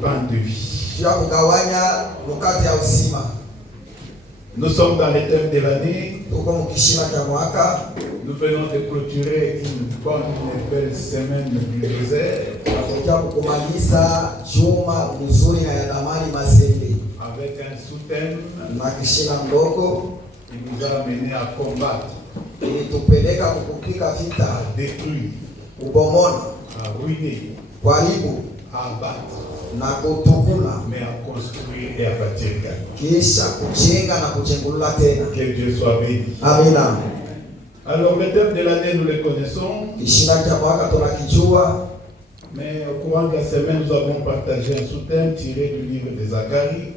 pain de vie. Nous sommes dans les thèmes de l'année. Nous venons de clôturer une bonne et belle semaine du désert. Avec un sous-thème qui nous a amené à combattre, à détruire, à ruiner, à abattre, mais à construire et à bâtir. Que Dieu soit béni. Amen. Alors le thème de l'année nous le connaissons. Mais au courant de la semaine, nous avons partagé un sous-thème tiré du livre de Zacharie.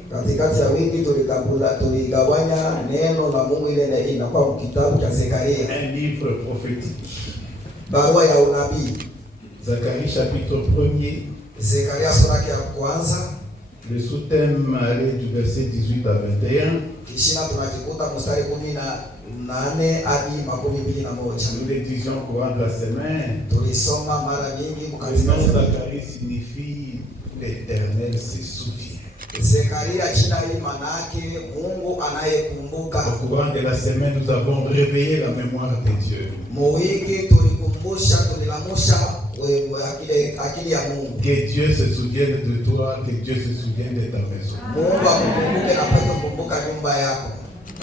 Un livre prophétique. Zacharie chapitre 1er. Le sous-thème allait du verset 18 à 21. Nous le disions au courant de la semaine. Le nom Zacharie signifie l'Éternel se souvient. Au courant de la semaine, nous avons réveillé la mémoire de Dieu. Que Dieu se souvienne de toi, que Dieu se souvienne de ta maison.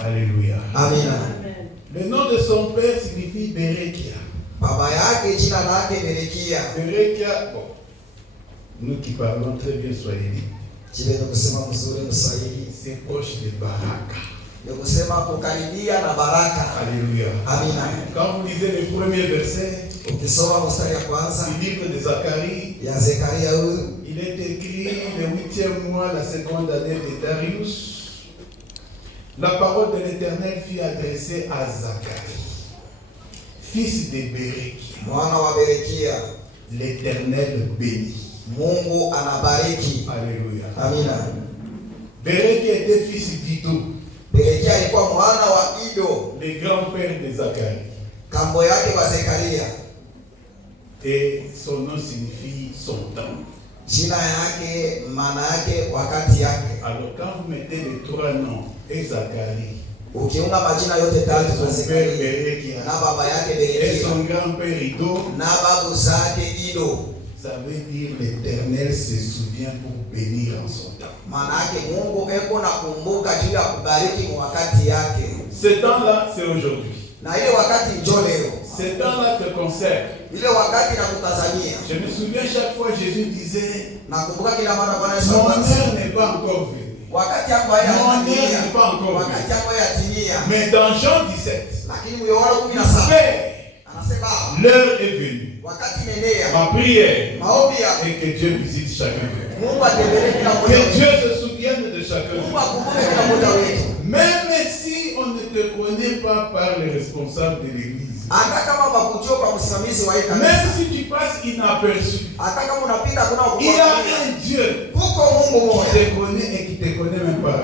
Alléluia. Amen. Le nom de son père signifie Berekia. Berekia, bon, nous qui parlons très bien Swahili, c'est proche de Baraka. Alléluia. Amen. Quand vous lisez le premier verset du livre de Zacharie, il est écrit le 8e mois, la seconde année de Darius. La parole de l'Éternel fut adressée à Zacharie, fils de Berekia. L'Éternel bénit. Alléluia. Amen. Berekia était fils d'Ido, le grand-père de Zacharie. Et son nom signifie son temps. Alors quand vous mettez les trois noms et Zacharie, son père Berekia et son grand-père Ido, ça veut dire l'Éternel se souvient pour bénir en son temps. Ce temps-là, c'est aujourd'hui. Ce temps-là te concerne. Je me souviens chaque fois Jésus disait, mon heure n'est pas encore venue. Mon heure n'est pas encore venue. Mais dans Jean 17, l'heure est venue. Ma prière et que Dieu visite chacun de nous. Que Dieu se souvienne de chacun de nous. Même si on ne te connaît pas par les responsables de l'église. Même si tu passes inaperçu. Il y a un Dieu qui te connaît et qui te connaît même pas.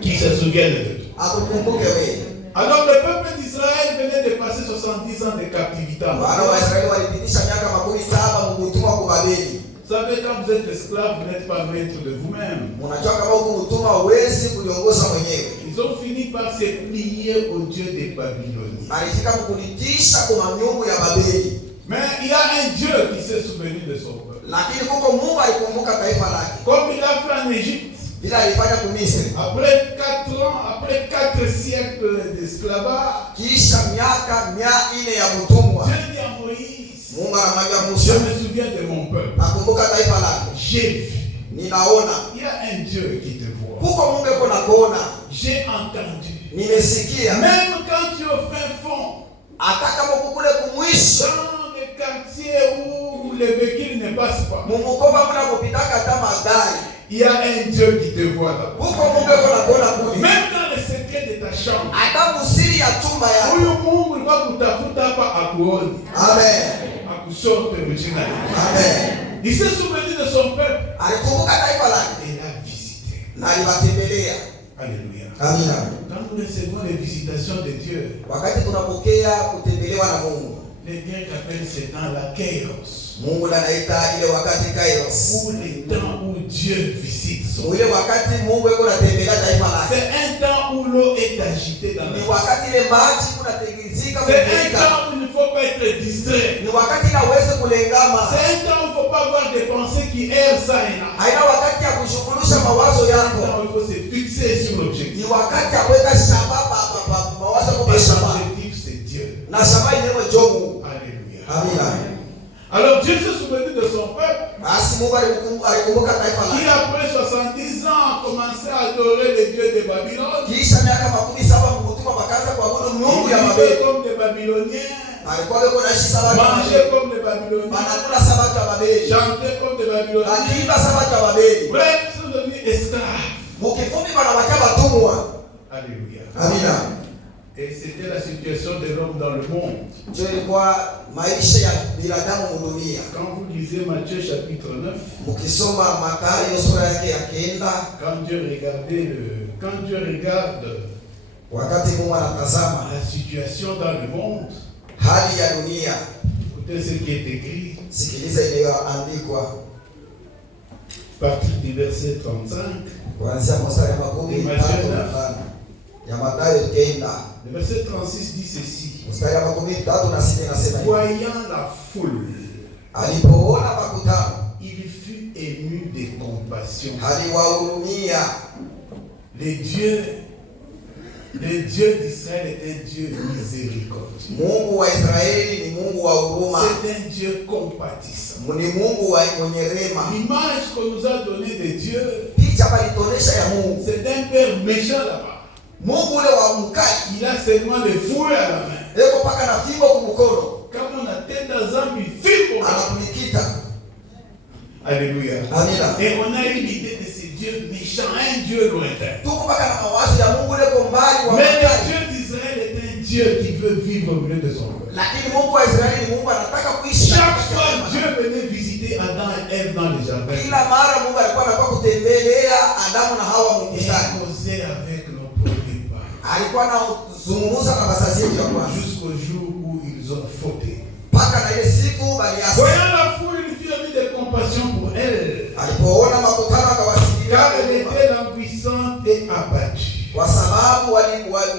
Qui se souvient de toi. Alors le peuple d'Israël venait de passer 70 ans de captivité. Vous savez, quand vous êtes esclave, vous n'êtes pas maître de vous-même. Ils ont fini par se plier au Dieu des Babyloniens. Mais il y a un Dieu qui s'est souvenu de son peuple. Comme il a fait en Égypte. Après 4 ans, après 4 siècles d'esclavage, Dieu dit à Moïse, je me souviens de mon peuple. J'ai vu. Il y a un Dieu qui te voit. J'ai entendu. Même quand tu es au fin fond, dans les quartiers où les véhicules ne passent pas, il y a un Dieu qui te voit là. Même dans le secret de ta chambre. Amen. Il s'est souvenu de son peuple. Et l'a visité. Alléluia. Quand nous recevons les visitations de Dieu, les Grecs appellent ce temps la kairos. Mungu anaita ile wakati Kairos. Pour les temps où Dieu visite son Ile wakati Mungu yuko anatembelea taifa lake. C'est un temps où l'eau est agitée dans la Ni wakati ile maji kunatingizika C'est un kutingika. temps où il ne faut pas être distrait. Ni wakati inaweza kulengama. C'est un temps où il ne faut pas avoir des pensées qui errent ça et là. Haina wakati ya kushughulisha mawazo yako. Il faut se fixer sur l'objectif. Ni wakati ya kuweka shaba mawazo kwa Et shaba. l'objectif c'est Dieu. Na shaba ile ni Mungu. Alléluia. Amina. Alors Dieu s'est souvenu de son peuple. Basi Mungu alikumbuka taifa Qui lake. après 70 ans a commencé à adorer les dieux de Babylone. Kisha miaka 17 mkutuma bakaanza kuabudu Mungu ya Ils Babeli. vivaient comme des Babyloniens. Alikuwa yuko naishi sawa na Mangeaient comme des Babyloniens. Wanakula sabato ya Babeli. Chantaient comme des Babyloniens. Akiimba sabato ya Babeli. Bref, ils sont devenus esclaves. Mukifupi wanawakia watumwa. Alléluia. Amina. Et c'était la situation de l'homme dans le monde. Ndio ilikuwa maisha ya binadamu dunia. Quand vous lisez Matthieu chapitre 9, Mukisoma Mathayo sura yake ya 9, quand Dieu regarde wakati Mungu anatazama la situation dans le monde, hali ya dunia, écoutez ce qui est écrit, sikiliza iliyoandikwa à partir du verset 35. kuanzia mstari wa 15 ya Mathayo 9. Le verset 36 dit ceci. Mstari wa 13 na 6 inasema hivi. Voyant la foule, Alipoona makutano, il fut ému de compassion. aliwahurumia. Le Dieu d'Israël est un Dieu miséricordieux. Mungu wa Israeli ni Mungu wa huruma. C'est un Dieu compatissant. Ni Mungu wa mwenye rehema. L'image qu'on nous a donnée de Dieu, Picha balitonesha ya Mungu. c'est un père méchant là-bas. Mungu ule wa mkali. Il a seulement le fouet à la main. Eko paka na fimbo kumkono. Kama on attend dans un fimbo. Anakunikita. Alléluia. Amina. Et on a eu l'idée de ce Dieu méchant, un Dieu lointain. Tuko paka na mawazo ya Mungu ule kombali wa Mais le mkali. Dieu d'Israël est un Dieu qui veut vivre au milieu de son peuple. Lakini Mungu wa Israeli ni Mungu anataka kuishi. Chaque fois Dieu venait visiter Adam et Ève dans le jardin. Kila mara Mungu alikuwa anakuwa kutembelea Adamu na Hawa Il mkutano. causait avec nos premiers parents. Alikuwa anazungumza na wazazi wetu wa kwanza. Jusqu'au jour où ils ont fauté. Paka na ile siku baliasi. Voyant la foule, il fut ému de compassion pour elle. Alipoona makutano akawasikilia. Car elle était languissante et abattue. Kwa sababu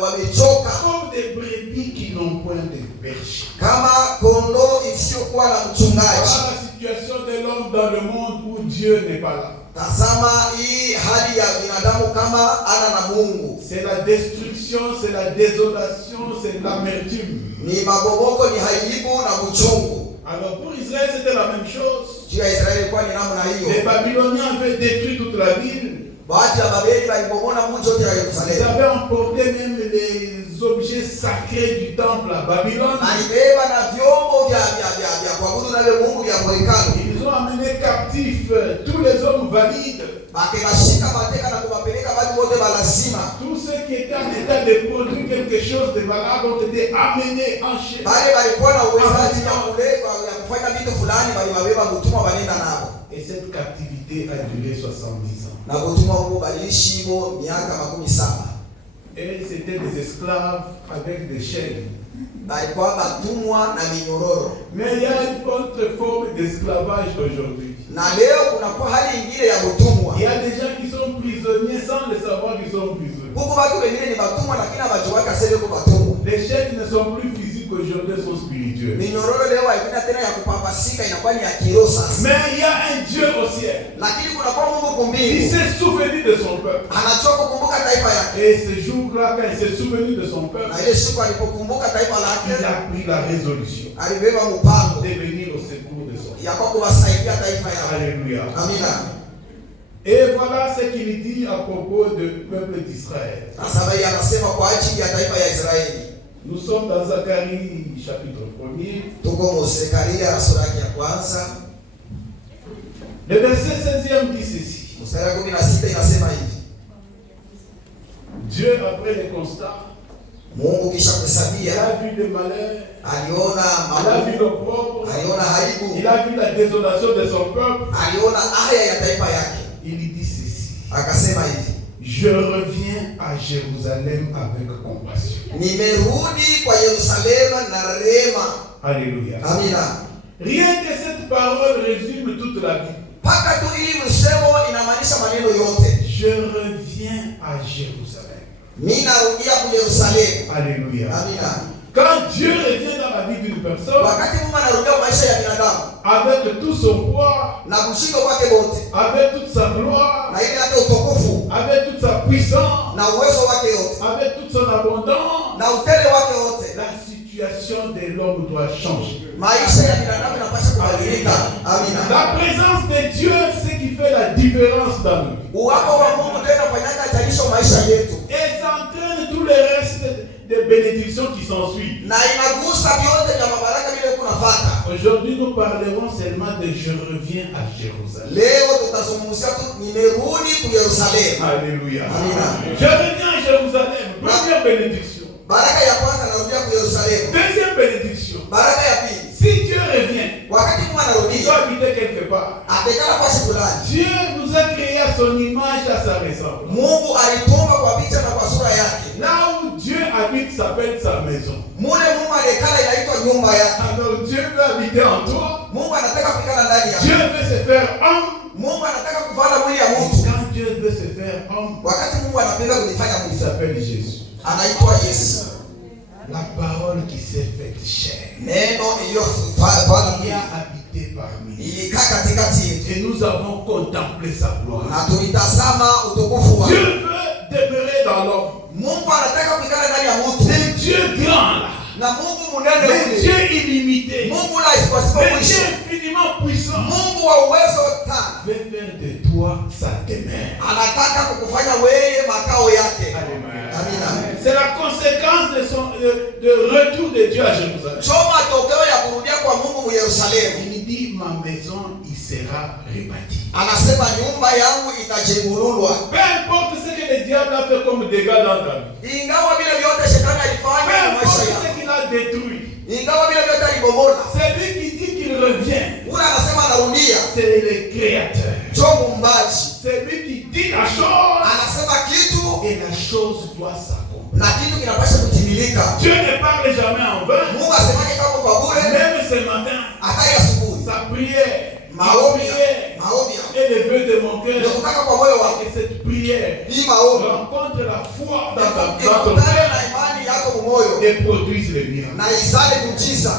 wamechoka Comme des brebis qui n'ont point de berger. kama kondoo isiyokuwa na mchungaji. Voilà la situation de l'homme dans le monde où Dieu n'est pas là. Tazama hii hali ya binadamu kama ana na Mungu. C'est la destruction, c'est la désolation, c'est l'amertume. Ni mabomoko, ni haibu na uchungu. Alors pour Israël, c'était la même chose. Juu ya Israeli kwa ni namna hiyo. Les Babyloniens avaient détruit toute la ville. Baadhi ya Babeli walibomona mji wote wa Ils Yerusalemu. avaient emporté même les objets sacrés du temple à Babylone. Alibeba na vyombo vya kuabudu na Mungu vya hekalu. Ils ont amené captifs tous les hommes valides. Bakashika mateka na kuwapeleka watu wote balazima. Tous ceux qui étaient en état de produire quelque chose de valable ont été amenés en chaîne. Bale walikuwa na uwezaji wa kuleka ya kufanya vitu fulani waliwabeba mtumwa banenda nabo. Et cette captivité a duré 70 ans. Na kutumwa huko baliishi huko miaka 17. Et c'était des esclaves avec des chaînes. Balikuwa batumwa na minyororo. Mais il y a une autre forme d'esclavage aujourd'hui. Na leo kuna kwa hali nyingine ya utumwa. Il y a des gens qui sont prisonniers sans le savoir qu'ils sont prisonniers. Huko watu wengine ni batumwa lakini hawajua sasa kwa batumwa. Les chaînes ne sont plus physiques aujourd'hui, sont spirituelles. Minyororo leo haina tena ya kupapasika, inakuwa ni ya kiroho sasa. Mais il y a un Dieu au ciel. Lakini kuna kwa Mungu Il kumbingu. s'est souvenu de son peuple. Anachoka kukumbuka taifa yake. Et ce jour-là, quand il s'est souvenu de son peuple, Na ile siku alipokumbuka taifa lake, il a pris la résolution alibeba mpango de venir au secours de son peuple. ya kwa kuwasaidia taifa yake. Alléluia. Amina. Et voilà ce qu'il dit à propos du peuple d'Israël. Sasa yeye anasema kwa ajili ya taifa ya Israeli. Nous sommes dans Zacharie chapitre 1er. Tuko mu Zekaria sura ya kwanza. Le verset 16e dit ceci. Mstari wa 16 inasema hivi. Dieu, après le constat, Mungu kisha il kuhesabia, a vu le malheur, aliona il a vu l'opprobre, aliona aibu, il a vu la désolation de son peuple. aliona haya ya taifa yake. Il dit ceci. Akasema hivi. Je reviens à Jérusalem avec compassion. Nimerudi kwa Yerusalemu na rehema. Alléluia. Amina. Rien que cette parole résume toute la Bible. Mpaka tu hii msemo inamaanisha maneno yote. Je reviens à Jérusalem. Mimi narudia ku Yerusalemu. Alléluia. Amina. Quand Dieu revient dans la vie d'une personne, Wakati Mungu anarudia maisha ya binadamu, avec tout son poids, na kushika kwake wote, avec toute sa gloire, na ile yake utukufu, avec toute sa puissance, na uwezo wake yote, avec toute son abondance, na utele wake wote, la situation de l'homme doit changer. maisha ya binadamu inapaswa kubadilika. Amina. La présence de Dieu, c'est qui fait la différence dans nous. Uwapo wa Mungu ndio unafanyaka tarisho maisha yetu. Et ça entraîne tout le reste des bénédictions qui s'ensuivent. Na inagusa vyote vya mabaraka vile kunafuata. Aujourd'hui, nous parlerons seulement de je reviens à Jérusalem. Leo tutazungumzia tu nimerudi ku Yerusalemu. Alléluia. Amina. Je reviens à Jérusalem. Première bénédiction. Baraka ya kwanza narudia ku Yerusalemu. Deuxième bénédiction. Baraka ya pili. Si Dieu revient, Wakati Mungu il anarudia, doit habiter quelque part. atakala kwa fulani. Dieu nous a créé à son image, à sa ressemblance. Mungu alitumba kwa picha na kwa sura yake. Là où Dieu habite s'appelle sa maison. Mule Mungu alikala inaitwa nyumba yake. Alors Dieu veut habiter en toi. Mungu anataka kuikala ndani yako. Dieu veut se faire homme. Mungu anataka kuvala mwili ya mtu. Quand Dieu veut se faire homme, Wakati Mungu anapenda kujifanya il mwili, s'appelle Jésus. anaitwa Yesu. La parole qui s'est faite chair. Neno iliyofanya Qui mwili a habité parmi nous. ilikaa katikati yetu. Et nous avons contemplé sa gloire. Na tulitazama utukufu wake. Dieu veut demeurer dans l'homme. Mungu anataka kuikala ndani ya mtu. Le Dieu grand là. Na Mungu munene Le ule. Dieu illimité. Mungu la isipokuwa Le Dieu mwisho. infiniment puissant. Mungu wa uwezo sana. Veut faire de toi sa demeure. Anataka kukufanya wewe makao yake. Amina. C'est la conséquence de retour de Dieu à Jérusalem. Choma tokeo ya kurudia kwa Mungu mu Yerusalemu. Il dit ma maison il sera rebâtie. Anasema nyumba yangu itajengululwa. Peu importe ce que le diable a fait comme dégâts dans ta vie. Ingawa vile vyote shetani Peu alifanya kwa importe maisha ce yako. qu'il a détruit. Ingawa vile vyote alibomola. C'est lui qui dit qu'il revient. Ule anasema anarudia. C'est le créateur. Jo mumbaji. C'est lui qui dit la chose. Anasema kitu Et la chose doit s'accomplir. na kitu kinapaswa kutimilika. Dieu ne parle jamais en vain. Mungu asemaje kama kwa bure? Même ce matin, Hata asubuhi. sa prière, Maombi. prière Maombi. et le vœu de mon cœur. Ndio kutaka kwa moyo wako. Et cette prière Hii maombi. rencontre la foi dans ton Ikutane cœur na imani yako mu moyo. et produise le miracle. Na izale muujiza.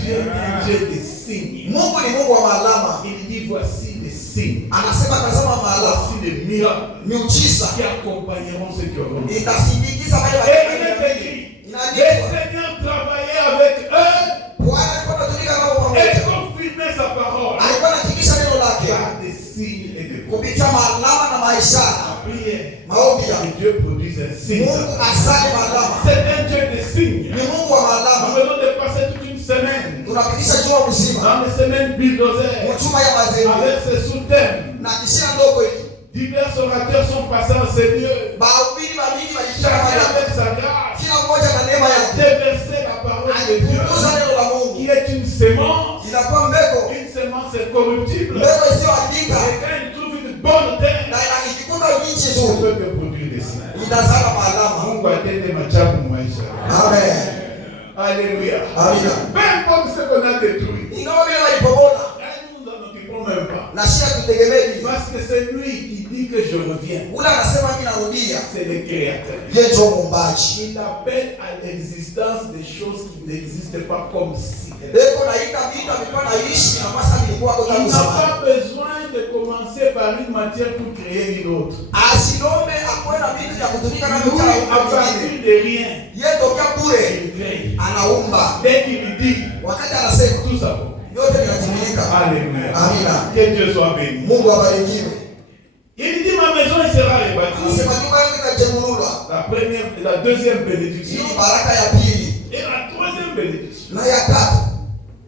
Dieu est un Dieu des signes. Mungu ni Mungu wa maalama. Il dit voici les signes. Anasema tazama maalama. Voici les miracles Miujiza qui accompagneront ceux qui auront. itasindikiza wale Et il est écrit, le inaandikwa. Seigneur travaillait avec eux Bwana alikuwa anatumika nao pamoja. et confirmait sa parole Alikuwa anahakikisha neno lake par des signes et des prodiges. kupitia maalama na maishara. Prière. Maombi ya Que Dieu produise un signe. Mungu asali maalama. C'est un Dieu de signes. Ni Mungu wa Nous maalama. venons de passer toute une semaine Tunapitisha juma mzima dans les semaines bulldozer mchuma ya mazeni avec ses sous-thèmes. na kishina ndogo hiki. Divers orateurs sont passés en ces lieux. Bahubiri wa mingi walishika Chacun maalama. avec sa grâce Kila mmoja na neema a yake. déversé la parole de Dieu Alipunguza neno la Mungu. qui est une sémence. Inakuwa mbegu. Une sémence est corruptible. Mbegu Et isiyoandika quand il trouve une bonne terre, na ikikuta nchi il nzuri peut te produire des signes. itazala maalama. Mungu atende machafu maisha. Amen. Alléluia. Amina. Peu importe ce qu'on a détruit. Ingawa vile walipomola Nous n'en occupons même pas. na shia tutegemee Parce que c'est lui qui dit que je reviens. ule anasema mimi narudia. C'est le créateur. Yeye ndio muumbaji. Il appelle à l'existence des choses qui n'existent pas comme si. Eko naita vitu vilikuwa naishi na pasa vilikuwa kwa Il n'a zamani. pas besoin de commencer par une matière pour créer une autre. Asilome akuwe na vitu vya kutumika na Lui, mtu à partir de rien, yeye tokea bure il crée. anaumba. Dès qu'il dit, Wakati anasema tout ça va. yote vinatimilika. Alléluia. Amina. Que Dieu soit béni. Mungu abarikiwe. Il dit ma maison elle sera rebâtie. Anasema nyumba yangu itajengululwa. La deuxième bénédiction Hiyo baraka ya pili et la troisième bénédiction. na ya tatu.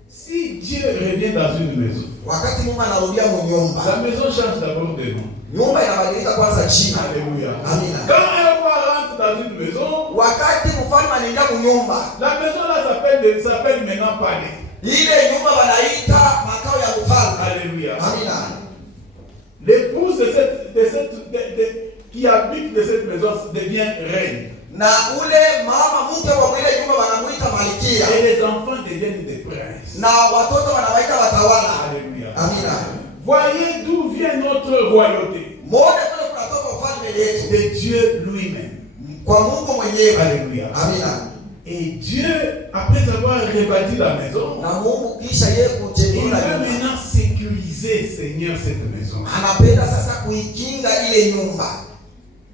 Si Dieu revient dans une maison, Wakati Mungu anarudia mu nyumba, la maison change d'abord de nom. nyumba inabadilika kwanza jina. Alléluia. Amina. Quand un roi rentre dans une maison, Wakati mfalme anaingia mu nyumba, la maison là s'appelle maintenant palais. ile nyumba wanaita makao ya mfalme. Alléluia. Amina. L'épouse qui habite de cette maison devient reine. Na ule mama mke wa ile nyumba wanamuita malkia. Et les enfants deviennent des princes. Na watoto wanawaita watawala. Alléluia. Amina. Voyez d'où vient notre royauté. Muone kule kunatoka ufalme wetu. De Dieu lui-même. Kwa Mungu mwenyewe. Alléluia. Amina. Et Dieu, après avoir rebâti la maison, Na Mungu kisha yeye il kujenga veut nyumba. maintenant sécuriser, Seigneur, cette maison. Anapenda sasa kuikinga ile nyumba.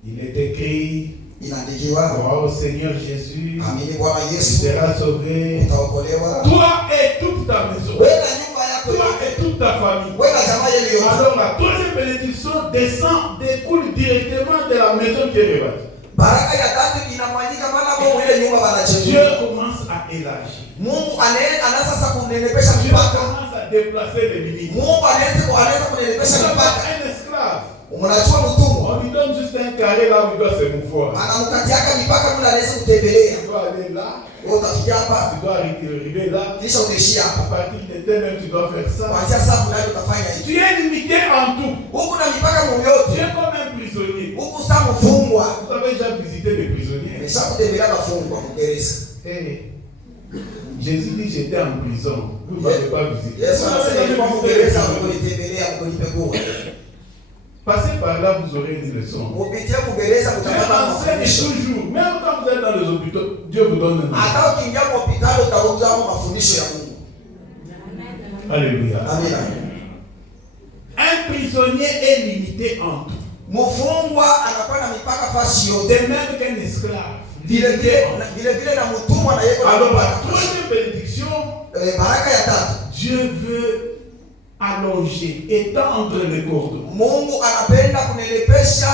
Il est écrit, Inaandikiwa, crois au Seigneur Jésus, amini Bwana tu Yesu, seras sauvé, utaokolewa. toi et toute ta maison, Wewe na nyumba yako toi yote. et toute ta famille. Wewe na jamaa yako yote. Alors la troisième bénédiction descend, découle directement de la maison qui est rebâtie. Baraka ya tatu inamwanyika maana kwa ile nyumba Dieu wanachukua. commence à élargir. Mungu anaanza sasa kunenepesha Dieu mipaka. commence à déplacer les limites. Mungu anaanza kunenepesha mipaka. Un esclave, Unachukua mtumwa. on lui donne juste un carré là où il doit se mouvoir. Anamkatiaka mipaka bila anaweza kutembelea. Tu dois aller là, Wewe utafikia hapa, tu dois arriver là. kisha utaishia À hapa. partir de tel heure, tu dois faire ça. Kuanzia saa fulani utafanya hivi. Tu es limité en tout. Huku na mipaka Tu yote. es comme un prisonnier. Huku saa mfungwa. Vous avez déjà visité des prisonniers. Nimeshakutembelea mafungwa mgereza. Hey, Jésus dit j'étais en prison. Vous ne m'avez pas visité. Yesu Vous anasema avez ilikuwa visité les mgereza prisonniers. mkulitembelea mkulipekua. Passez par là, vous aurez une leçon. Upitia mgereza Dieu utapata enseigne mafundisho. toujours. Même quand vous êtes dans les hôpitaux, Dieu vous donne un Hata ukiingia kwa hospitali utakuta mafundisho ya Mungu. Alléluia. Amina. Un prisonnier est limité en tout. Mfungwa anakuwa na mipaka fasi yote. De même qu'un esclave. Vile Limité en tout. vile na mtumwa na yeye Alors la mipaka. troisième bénédiction, Baraka ya tatu. Dieu veut allonger, étendre le cordon. Mungu anapenda kunenepesha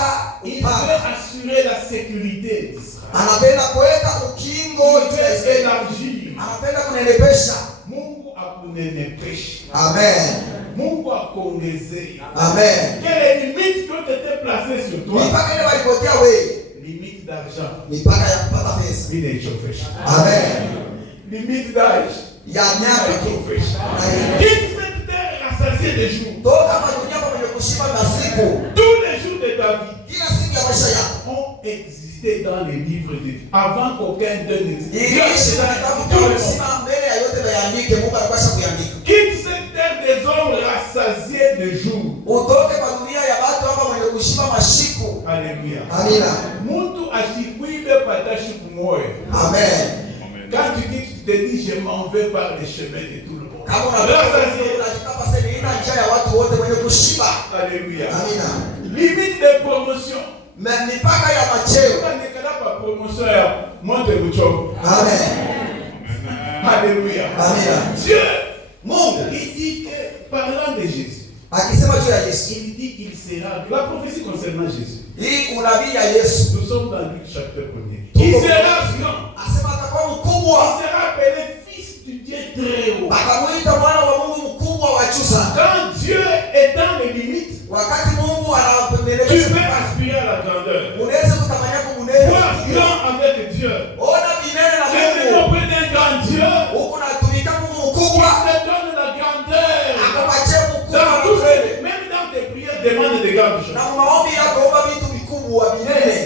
Il veut mpaka. assurer la sécurité d'Israël. Anapenda kuweka ukingo Il veut élargir. anapenda kunenepesha. Mungu akunenepesha. Amen. Mungu akuongezea. Amen. Quelles limites qui ont été placées sur toi? Mipaka ile walipotea wewe. Limite d'argent. Mipaka ya kupata pesa. Vile ichofesha. Amen. Limite d'âge. Ya miaka tu. Ichofesha. Quitte cette terre rassasiée de jours. Toka hapa duniani kwenye kushiba na siku. Tous les jours de ta vie Kila siku ya maisha yako. ont existé dans les livres de vie avant qu'aucun d'eux n'existe. Iliishi na kitabu cha uzima mbele ya yote yaandike, Mungu alipasha kuandika. Quitte cette terre des hommes rassasiés de jours. Utoke kwa dunia ya watu hapa mwenye kushiba mashiku. Alléluia. Amina. Mtu ashikuibe patashi kumoyo. Amen. Quand tu dis, tu te dis, je m'en vais par les chemins de tout le monde. Kama unataka sasa ina njia ya watu wote mwenye kushiba. Alléluia. Amina. Limite de promotion. Mipaka ya macheo. Quand on est pas promotion, monte le chok. Amen. Alléluia. Amina. Dieu, Mungu il dit que, parlant de Jésus, akisema juu ya Yesu. il dit qu'il sera, la prophétie concernant Jésus. Hii unabii ya Yesu. Nous sommes dans Luc chapitre 1er. Il sera grand. Asema atakuwa mkubwa. Il sera appelé fils du Dieu très haut. Akamuita mwana wa Mungu mkubwa wa juu sana. Quand Dieu est dans les limites, Wakati Mungu tu anapeleleza peux aspirer à la grandeur. unaweza kutamania kumunene. Sois grand avec Dieu. Ona binene na Tu es Mungu. auprès d'un grand Dieu. Huku natumika Mungu Il mkubwa. te donne la grandeur. Akapatia mkubwa Dans na tout mbele. ce, même dans tes prières, demande de grandes choses. Na maombi yako omba vitu vikubwa binene.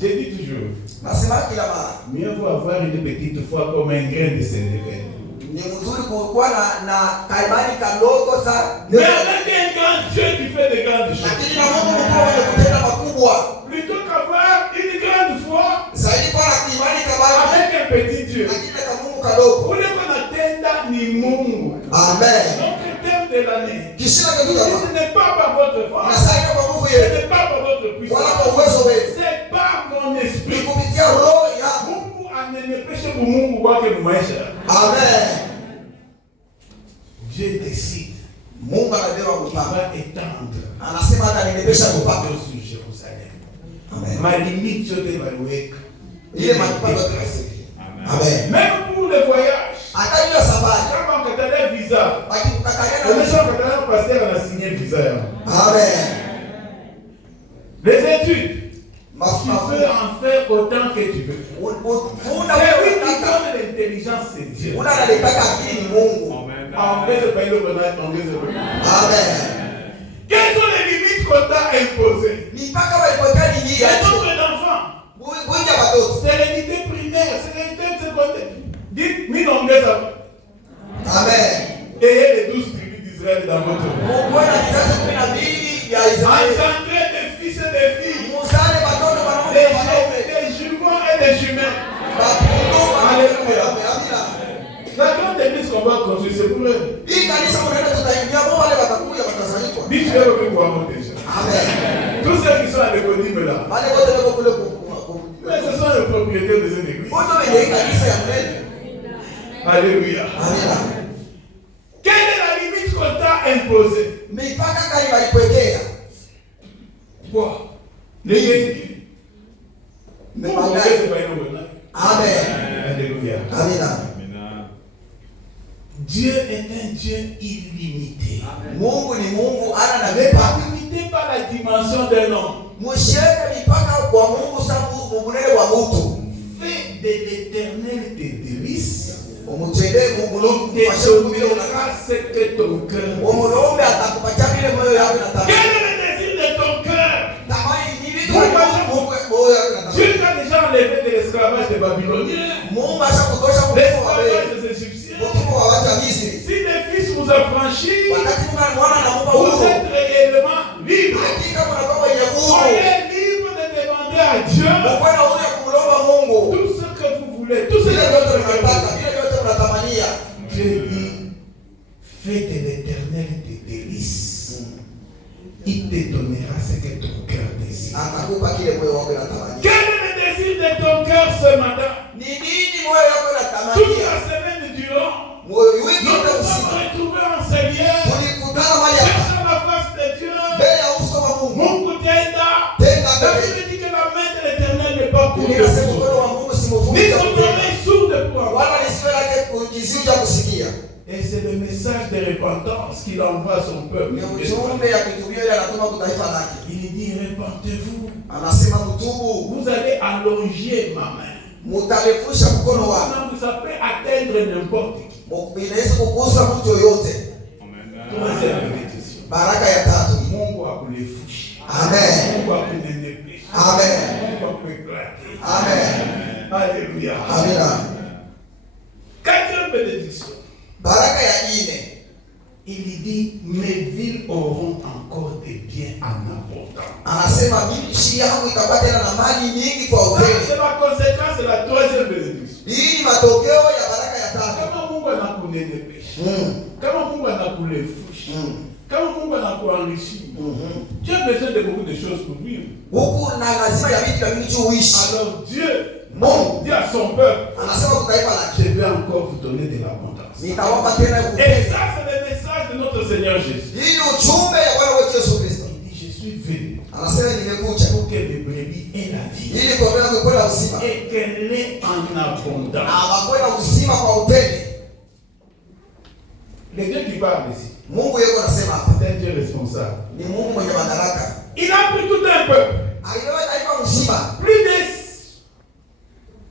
J'ai dit toujours, Nasema kila mara. mieux vaut avoir une petite foi comme un grain de sénévé. Ni mzuri kuwa na kaimani kadogo sa. Mais avec un grand Dieu qui fait de grandes choses. Lakini na Mungu mkubwa mwenye kutenda makubwa. Plutôt qu'avoir une grande foi Zaidi kwa na imani kabali. avec un petit Dieu. Lakini na Mungu kadogo. Ule kunatenda ni Mungu. Amen. Donc le thème de l'année. Kishina kitu kama. Ce n'est pas par votre force. Nasaidia kwa nguvu Ce yetu. n'est pas par votre Wala kwa puissance. uwezo wetu. C'est par mon esprit. Ni kupitia roho ya Mungu anenepeshe Mungu wake mumaisha. Amen. Dieu décide. Mungu anabeba Il mpaka. va étendre. Anasema hata ninebesha mpaka. Sur Jérusalem. Amen. Ma limite yote baliweka. Ile mipaka yote. Amen. Même pour le voyage. Hata hiyo safari. Kama ukatalia visa. Bakikukatalia na Umesha ukatalia pasteur anasigner visa yako. Amen. Les études. Tu Mafuta. peux en faire autant que tu veux. Funda C'est lui wewe qui unataka. donne l'intelligence, c'est Dieu. Unalitaka akili ni Mungu. Ongeze pale kwa ongeze pale. Amen. Quelles sont les limites qu'on t'a imposé. Mipaka walipokea ni Les nombres d'enfants. Kuingia watoto. Sérénité primaire, sérénité secondaire. Dites, minongeza. Amen. Ayez les 12 tribus d'Israël dans votre vie. Mungu ana kizazi 12 ya Israeli. Engendrez des fils et des filles. Muzale watoto wanaume Des jumeaux et des jumelles. Alléluia. La grande église qu'on va construire, c'est pour eux. Hii kanisa mnaenda tutaingia kwa wale watakuja watazalishwa. Dites que vous pouvez déjà. Amen. Tous ceux qui sont à l'économie là. Wale wote wako kule Mais ce sont les propriétaires de cette église. wote wenye kanisa ya mbele. Alléluia. Amen. Quelle est la limite qu'on t'a imposée? Mipaka kali walipokea. Quoi? Les yékis. Amen. Alléluia. Amen. Dieu est un Dieu illimité. Mungu ni Mungu ana na n'est mipaka. pas limité par la dimension d'un homme. Msheke mipaka kwa Mungu sababu munene wa mtu. Fais de l'Éternel tes délices. Umutende Mungu Il te donnera ce que ton cœur. Umulombe atakupatia vile moyo wako unataka. Quel est le désir de ton cœur? Tamani ni vitu moyo wako unataka. Dieu t'a déjà enlevé de l'esclavage des Babyloniens. Mungu ashakutosha L'esclavage des Égyptiens. wa watu wa Misri. Si les fils vous affranchissent, Wakati Mungu mwana anamupa vous uhuru. êtes réellement libres. Hakika mnakuwa wenye uhuru. Soyez libres de demander à Dieu Mungu ana uhuru ya kumlomba Mungu. tout ce que vous voulez, tout ce Vile que vyote vous mnataka, voulez. vile vyote mnatamania. Dieu dit, fais de l'Éternel tes délices. Il te donnera ce que ton cœur désire. Atakupa kile moyo wako unatamania. Quel est le désir de ton cœur ce matin? Ni nini moyo wako Toute unatamania? la semaine durant, Moyo wiki nous nous sommes utasema. retrouvés en Seigneur, Tulikutana mahali hapa cherchant la face de Dieu. mbele ya uso wa Mungu. Mungu tenda. Tenda La mbele. Bible dit que la main de l'Éternel n'est pas pour Biblia inasema nous. mkono wa Mungu si mfupi Ni wa son kuona. oreille sourde pour avoir. Wala lisio lake kujizuia cha kusikia. Et c'est le message de repentance qu'il envoie à son peuple. Ni ujumbe ya kutumia ile anatuma kwa taifa lake. Il dit, repentez-vous. Anasema mtubu, Vous allez allonger ma main. mutarefusha mkono wako. Maintenant, ça peut atteindre n'importe qui. Inaweza kugusa mtu yoyote. Troisième bénédiction. Baraka ya tatu. Mungu akulefusha. Amen. Mungu akunenepe. Amen. Mungu akueklate. Amen. Alléluia. Amina. Quatrième bénédiction. Baraka ya ine. Il dit, mes villes auront encore des biens en abondance. Anasema nchi yangu itakuwa tena na mali nyingi kwa Ça, upendo. c'est la conséquence de la troisième bénédiction. Hii ni matokeo ya baraka ya tatu. Kama Mungu anakunenepesha, kama Mungu anakulefusha, kama Mungu anakuenrichir, tu as besoin de beaucoup de choses pour vivre. Huku na lazima ya vitu vya mingi uishi. Alors Dieu Mungu dit à son peuple, anasema kwa taifa lake, je vais encore vous donner de l'abondance. nitawapa tena Et upendo. ça, c'est le message de notre Seigneur Jésus. Hii ni ujumbe ya Bwana wetu Yesu Kristo. Il dit, je suis venu Anasema nimekuja pour que les brebis aient la vie ili kuombea kwenda uzima. et qu'elle ait en abondance. Abakwenda uzima kwa upendo. Le Dieu qui parle ici, Mungu yeye anasema hapa. c'est un Dieu responsable. Ni Mungu mwenye madaraka. Il a pris tout un peuple. Alilewa taifa mzima. Plus de...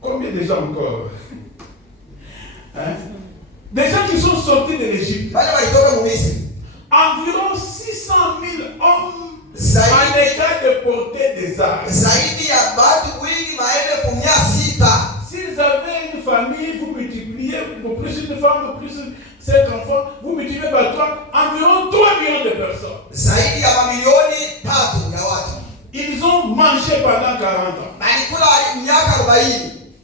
Combien de gens encore? Hein? Des gens qui sont sortis de l'Égypte. Wale walitoka mu Misri. Environ 600 000 hommes en Zaidi état de porter des armes. zaidi ya watu wengi maelfu 600. S'ils avaient une famille, vous multipliez pour plus une femme, plus 5 enfants, vous multipliez par 3, environ 3 millions de personnes. Zaidi ya mamilioni 3 ya watu. Ils ont mangé pendant 40 ans, Balikula miaka 40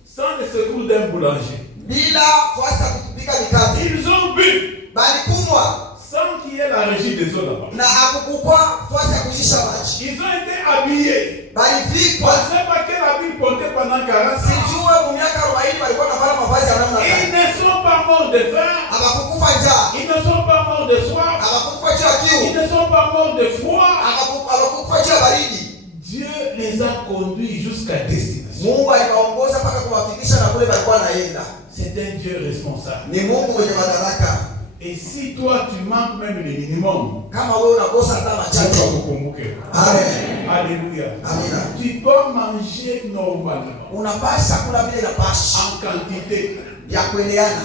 sans le secours d'un boulanger. bila fasta kupika mikate. Ils ont bu, Balikumwa sans qu'il y ait la régie des eaux là-bas. na akukukwa fasta ya kushusha maji. Ils ont été habillés. Balivikwa On ne sait pas quel habit porter pendant 40 ans. sijue mu miaka 40 balikuwa navaa mavazi ya namna Ils gani. ne sont pas morts de faim. Abakukufa njaa, Ils ne sont pas morts de soif. abakukufa juu ya Ils kiu, ne sont pas morts de froid. abakukufa juu ya baridi. Dieu les a conduits jusqu'à destination. Mungu aliwaongoza mpaka kuwafikisha na kule balikuwa naenda. C'est un Dieu responsable. Ni Mungu mwenye madaraka. Et si toi tu manques même le minimum, Kama wewe unakosa hata tu vas machache. vous convoquer. Amen. Alléluia. Amina. Tu dois manger normalement, Unapasha kula vile inapasha en quantité. vya kueleana.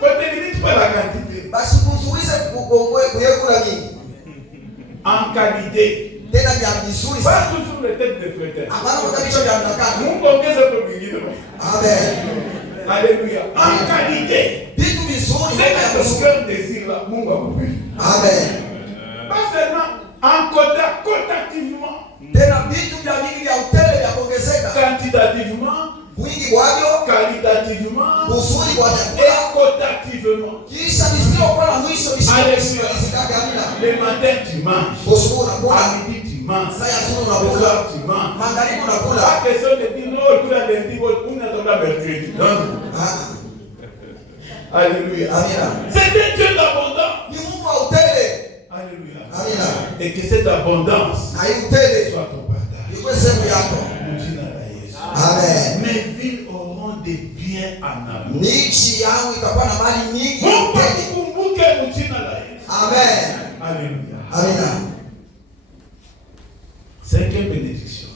Quand tu limites pas la quantité, Basi kuzuize kuyekula mingi. en qualité. tena vya vizuri Pas sana. toujours les têtes de frétins. Hapana kwa vichwa vya mtakatifu. Mungu ongeza kwa mwingine. Amen. Alléluia. En qualité. Vitu vizuri C'est vya que kusikia. ton cœur désire là, Mungu akupe. Amen. Pas seulement en quantitativement, Tena vitu vya mingi vya utele vya kuongezeka. quantitativement, Wingi wavyo, qualitativement uzuri wa et vyakula. quotativement. Kisha visiokuwa na mwisho Alléluia. visikagamila. Le matin tu manges, Usiku unakula. à midi tu manges, Saa ya asubuhi au unakula. soir tu manges. Magharibi unakula. Pas question de dire non, tu as lundi, on attend la mercredi. Non. Ah, Alléluia. amina. C'est un Dieu d'abondance. Ni Mungu wa utele. Alléluia. Amina. Et que cette abondance Na hii utele soit ton partage. ikuwe sehemu yako. Amen. Mes villes auront des biens en amour. Nchi yangu itakuwa na mali nyingi ya utele. Amen. Alléluia. Amina. Cinquième bénédiction.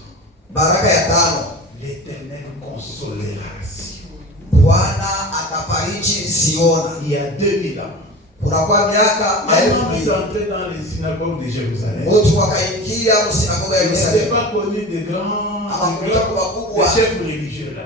Baraka ya tano. L'Éternel consolera Sion. Bwana atafariji Siona. Il y a 2000 ans. Kunakuwa miaka maelfu Avant mbili. d'entrer dans les synagogues de Jérusalem, Watu wakaingia msinagoga ya il n'était Yerusalemu. pas connu des grands Wakubwa des chefs religieux là.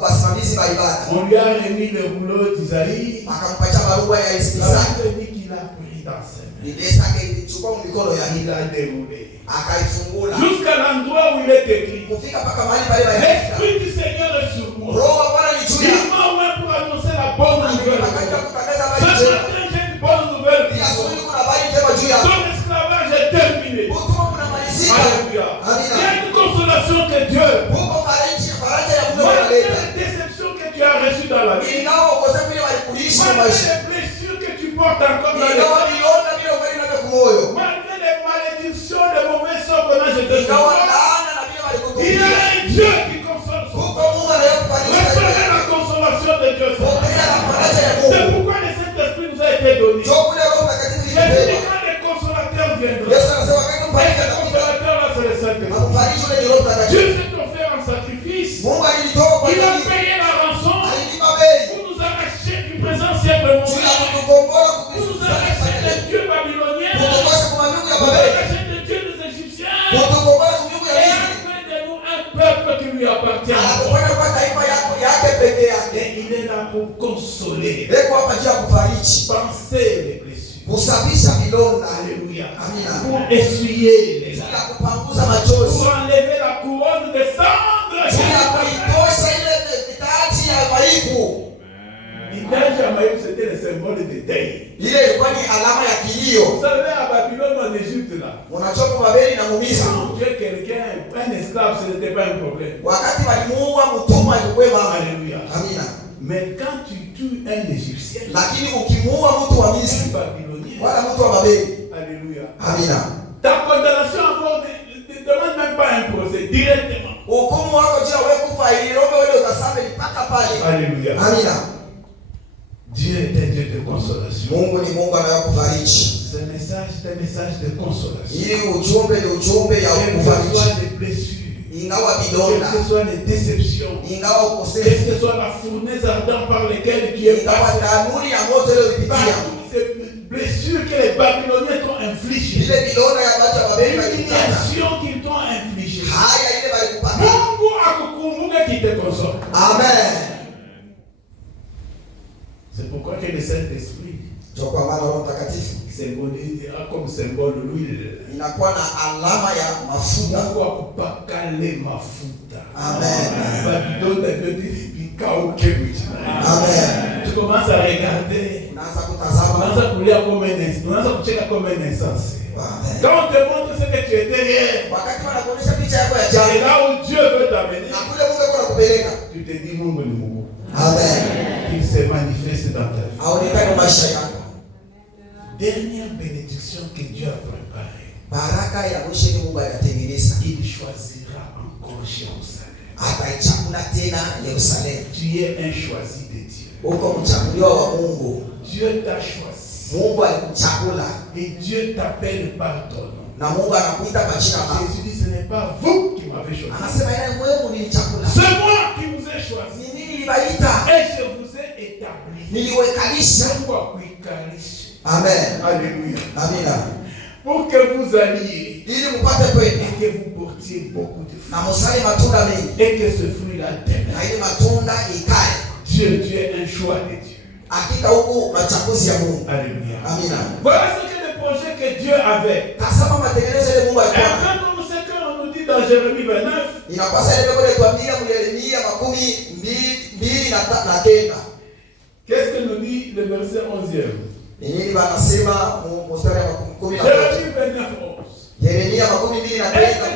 basimamizi wa ibada. On lui a remis le rouleau d'Isaïe. Akampatia barua ya La Isaya. Bible dit qu'il a pris dans ses mains. Biblia yake ilichukua mikono ya Il hila a déroulé. akaifungula Jusqu'à l'endroit où il est écrit. kufika mpaka mahali pale waandika. L'Esprit du Seigneur est sur moi. Roho wa Bwana ni juu Il yangu. m'a ouvert pour annoncer la bonne nouvelle. Akaja kutangaza Ce habari njema. matin, j'ai une bonne nouvelle. Ni asubuhi kuna habari njema juu yako. Ton esclavage est terminé. Utumwa unamalizika. Alléluia. Il y a Amina. une consolation que Dieu, Huko faraja ya Mungu malgré analeta. les déceptions que tu as reçues dans la vie, Ingawa ukosefu ile walikulishi malgré maisha. les blessures que tu portes encore dans le Ingawa corps, vilonda vile ugali navyo kumoyo. malgré les malédictions, les mauvais sorts qu'on a jetés sur Ingawa toi, laana na vile il y a walikutumikia. un Dieu qui console son Huko peuple. Mungu anayokufariji. Recevez la consolation de Dieu. Pokea na faraja ya C'est Mungu. pourquoi le Saint-Esprit nous a été donné. Njoo kule Roho Mtakatifu Jésus dit ilipewa. quand les consolateurs viendront, Yesu anasema wakati et mfariji ces atakuja. consolateurs-là, c'est le Saint-Esprit. Akufariji ule ni Roho Mtakatifu. Dieu s'est offert en sacrifice. Mungu alinitoa kwa Il a nini? payé la rançon Alinipa bei. pour nous arracher du présent siècle de mon Juu ya Dieu. kutukomboa Pour nous arracher des dieux babyloniens. kutukomboa kwa miungu ya Pour nous Babeli. arracher des dieux des Égyptiens. Kutukomboa kwa miungu ya Et Misri. a fait de nous un peuple qui lui appartient. Anatufanya kwa taifa yake pekee yake. Et il est là pour consoler. Eko hapa juu ya kufariji. Penser les blessures. Kusafisha vidonda. Alléluia. Amina. Pour essuyer les Juu larmes. ya kupanguza machozi. Pour enlever la couronne de cendres. Juu ya kuitosha ile taji ya maibu. L'image à Maïs, c'était le symbole de deuil. Ile ilikuwa ni alama ya kilio. Vous savez, à Babylone, en Égypte, là, Unachoka Babeli na Misri. quand tuer quelqu'un, un esclave, ce n'était pas un problème. Wakati walimuua mtumwa ilikuwa mama. Alléluia. Amina. Mais quand tu tues un Égyptien, Lakini ukimuua mtu wa un Misri Babylonien, wala mtu wa Babeli. Alléluia. Amina. Ta condamnation à mort ne demande même pas un procès, directement. Hukumu wako juu ya wewe kufa iliombe wewe utasame mpaka pale. Alléluia. Amina. Dieu est un Dieu de consolation. Mungu ni Mungu anayokufariji. Ce message est un message de consolation. Ili ujumbe ni ujumbe ya Quelles que kufariji. soient les blessures, Ingawa quelles vidonda, que soient les déceptions, ingawa quelle ukosefu, que soit la fournaise ardente par laquelle tu es ingawa passé, tanuri ya moto ile ulipitia, par toutes ces blessures que les Babyloniens t'ont infligées, ile vidonda ya watu wa Babeli walikupata, l'humiliation qu'ils t'ont infligée, haya ile walikupata. Mungu akukumbuke qui te console. Amen. C'est pourquoi que le Saint-Esprit Ndio kwa maana Roho Mtakatifu symbolise, a comme symbole l'huile. inakuwa na alama ya mafuta. Mungu akupakale mafuta. Amen. Babylone veut dire bikauke mchana. Amen. Tu commences à regarder. Unaanza kutazama. Unaanza kulia comme un instant. Unaanza kucheka comme un insensé. Amen. Quand on te montre ce que tu étais hier, Wakati wanakuonyesha picha yako ya et jana là où Dieu veut t'amener, na kule Mungu anakupeleka. tu te dis Mungu ni Mungu. Amen. Il se manifeste dans ta vie. Aonekane maisha yako. Dernière bénédiction que Dieu a préparée. Baraka ya mwisho ni Mungu anatengeneza. Il choisira encore Jérusalem. Ataichagua tena Yerusalemu. Tu es un choisi de Dieu. Uko mchaguliwa wa Mungu. Dieu t'a choisi. Mungu alikuchagula Et Dieu t'appelle par ton nom. na Mungu anakuita kwa jina lako. Jésus dit, ce n'est pas vous qui m'avez choisi. Anasema yeye Mungu nilichagula. C'est moi qui vous ai choisi. Ni nini nilibaita? Et je vous ai établi. Niliwekalisha. Mungu akuikalisha. Amen. Alléluia. Amina. pour que vous alliez ili mpate kwenda et que vous portiez beaucoup de fruits. na musali matunda mengi Et que ce fruit-là demeure. na ile matunda ikae. Dieu, tu es un choix de Dieu. Hakika huku machaguzi ya Mungu. Alléluia. Amina. Voilà ce que le projet que Dieu avait. Tazama matengenezo ile Mungu Et alikuwa. quand on sait qu'on nous dit dans Jérémie 29, Inapasa ile Biblia inatuambia Yeremia 12:9. qu'est-ce que nous dit le verset 11e? Ni nini banasema mstari wa 10? Jérémie 29:11. Yeremia Est-ce que 12:9.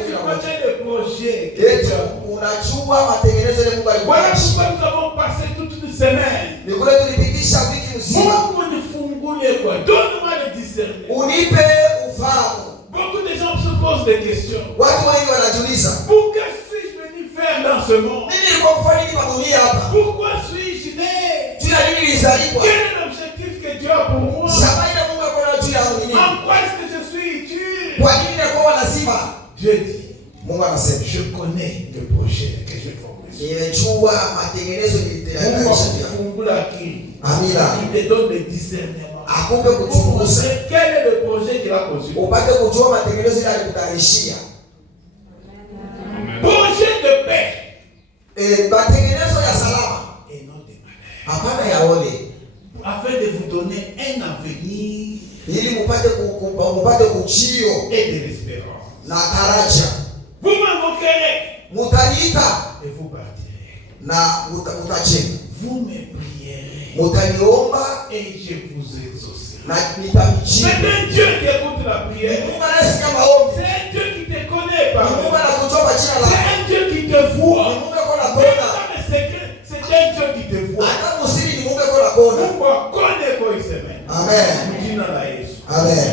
tu connais le projet que Eti Dieu a? unajua matengenezo ile Mungu alikuwa. Voilà pourquoi nous avons passé toute une semaine. Ni kule tulipitisha wiki mzima. Mungu nifungule quoi? Donne-moi le discernement. Unipe ufahamu. Beaucoup de gens se posent des questions. Watu wengi wanajiuliza, Pour que suis-je venu faire dans ce monde? mimi nilikuwa kufanya nini kwa dunia hapa? Pourquoi suis-je né? Juu ya nini nilizaliwa? Quel est l'objectif que Dieu a pour moi? Shabaha ile Mungu alikuwa nayo juu yangu ni nini? En quoi est-ce que je suis utile? Kwa nini nilikuwa lazima? Dieu dit, Mungu anasema, je connais le projet que j'ai formé. nimejua matengenezo Mungu nilitayarisha. akufungula akili. Amina. Il te donne le discernement. Akupe Pour kuchunguza. montrer quel est le projet qu'il a conçu. Upate kujua matengenezo ile alikutayarishia. Projet de paix. Matengenezo ya salama. Et non de malheur. Hapana ya ole. Afin de vous donner un avenir Ili mupate kuchio et de l'espérance. na taraja. Vous m'invoquerez Mutaniita et vous partirez. na mutacheka. Vous me prierez Mutaniomba et je vous exaucerai. na nitamjibu. C'est un Dieu qui écoute la prière. Mungu anasikia maombi. C'est un Dieu qui te connaît par Mungu anakujua kwa jina C'est lako. un Dieu qui te voit. Mungu ako na Même kona. dans les secrets, c'est un Dieu qui te voit. Hata musiri ni Mungu ako na kona. Mungu akone kwa iseme. Amen. Jina la Yesu. Amen.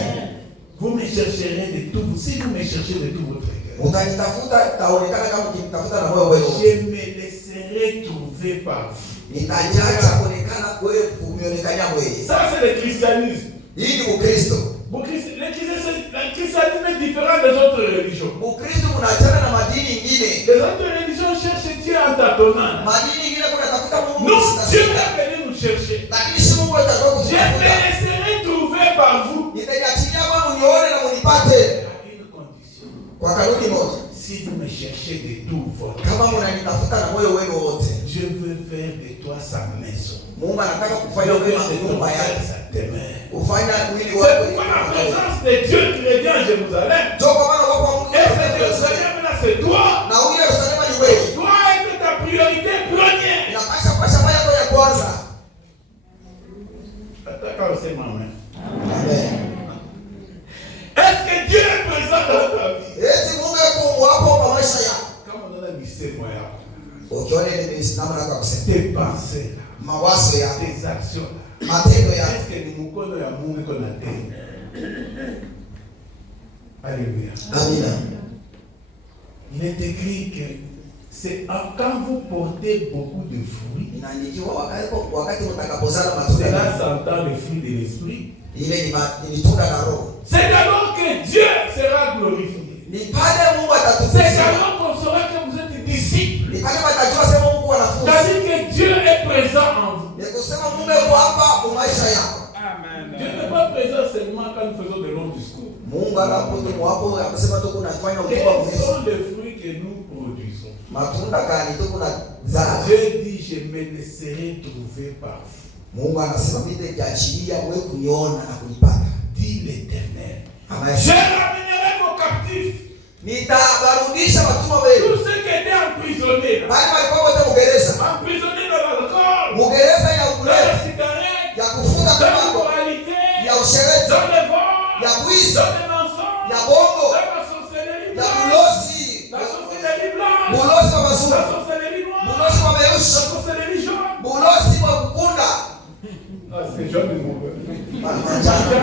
Vous me chercherez de tout. Si vous me cherchez de tout votre cœur, Utanitafuta, taonekana kama ukinitafuta na moyo wako. je me laisserai trouver par vous. Nitajacha kuonekana wewe kumionekania wewe. Ça, c'est le christianisme. Hii ni Ukristo. Le christianisme est différent des autres religions. Ukristo unaachana na madini nyingine. Les autres religions cherchent Dieu en tâtonnant. Madini nyingine kuna tafuta Mungu. Nous, Dieu est venu nous chercher. Lakini si Mungu atakuwa Je me kutafuta. laisserai trouver par vous. Nitajachilia kwa munione na munipate À une condition. kwa kanuni moja. Si vous me cherchez de tout votre Kama cœur, mnanitafuta na moyo wenu wote. Dieu veut faire de toi sa maison. Mungu anataka Dieu kufanya veut wewe de ton nyumba cœur yake. sa demeure. Kufanya mwili C'est wako. pourquoi la présence de Dieu qui revient à Jérusalem. Ndio kwa maana wako Mungu. Et c'est Jérusalem là, c'est toi. Na huyo Yerusalemu ni wewe. Doit être ta priorité première. Inapaswa kwa shamba yako ya kwanza. Attends, c'est maman. Amen. Est-ce que Dieu est présent dans ta vie? Eti Mungu yuko hapo kwa maisha yako. Kama unaona misemo yako, Ukiona ile misimamo yako ya kusema. tes pensées là, Mawazo yako, tes actions là, matendo yako. est-ce que ni mkono ya Mungu iko na tendo? Alléluia. Amina. Il est écrit que c'est quand vous portez beaucoup de fruits, Inaandikiwa wakati mtakapozana matunda. cela s'entend le fruit de l'esprit. Ile ni tunda la roho. C'est alors que Dieu sera glorifié. Ni pale Mungu C'est atatukuza. alors qu'on saura que vous êtes disciples. Ni pale watajua sema Mungu anafunza. C'est-à-dire que Dieu est présent en vous. Ni kusema Mungu yuko hapa kwa maisha yako. Dieu n'est pas présent seulement quand nous faisons de longs discours. Mungu anapotoka hapo akasema tu kuna fanya Quels ukubwa mrefu. sont les fruits que nous produisons? Matunda gani tu kuna zaa. Dieu dit, je me laisserai trouver par vous. Mungu anasema mimi nitajiachilia wewe kuniona na kunipata. Dit l'Éternel. Amen. Je ramènerai vos captifs. Nitabarudisha watumwa wewe. Tous ceux qui étaient emprisonnés. Bali walikuwa wote Uingereza. Emprisonnés dans l'alcool, Uingereza ya dans ulevi, la cigarette, ya kufunga dans tumbo, l'immoralité, ya usherati, dans le vol, ya wizi, dans le mensonge, ya bongo, dans la sorcellerie ya blanche, bulozi, la sorcellerie blanche, bulozi wa la mazuri, sorcellerie noire, bulozi wa la meusi, sorcellerie jaune. bulozi wa kukunda. Ah, c'est jaune de mon père. Manjano.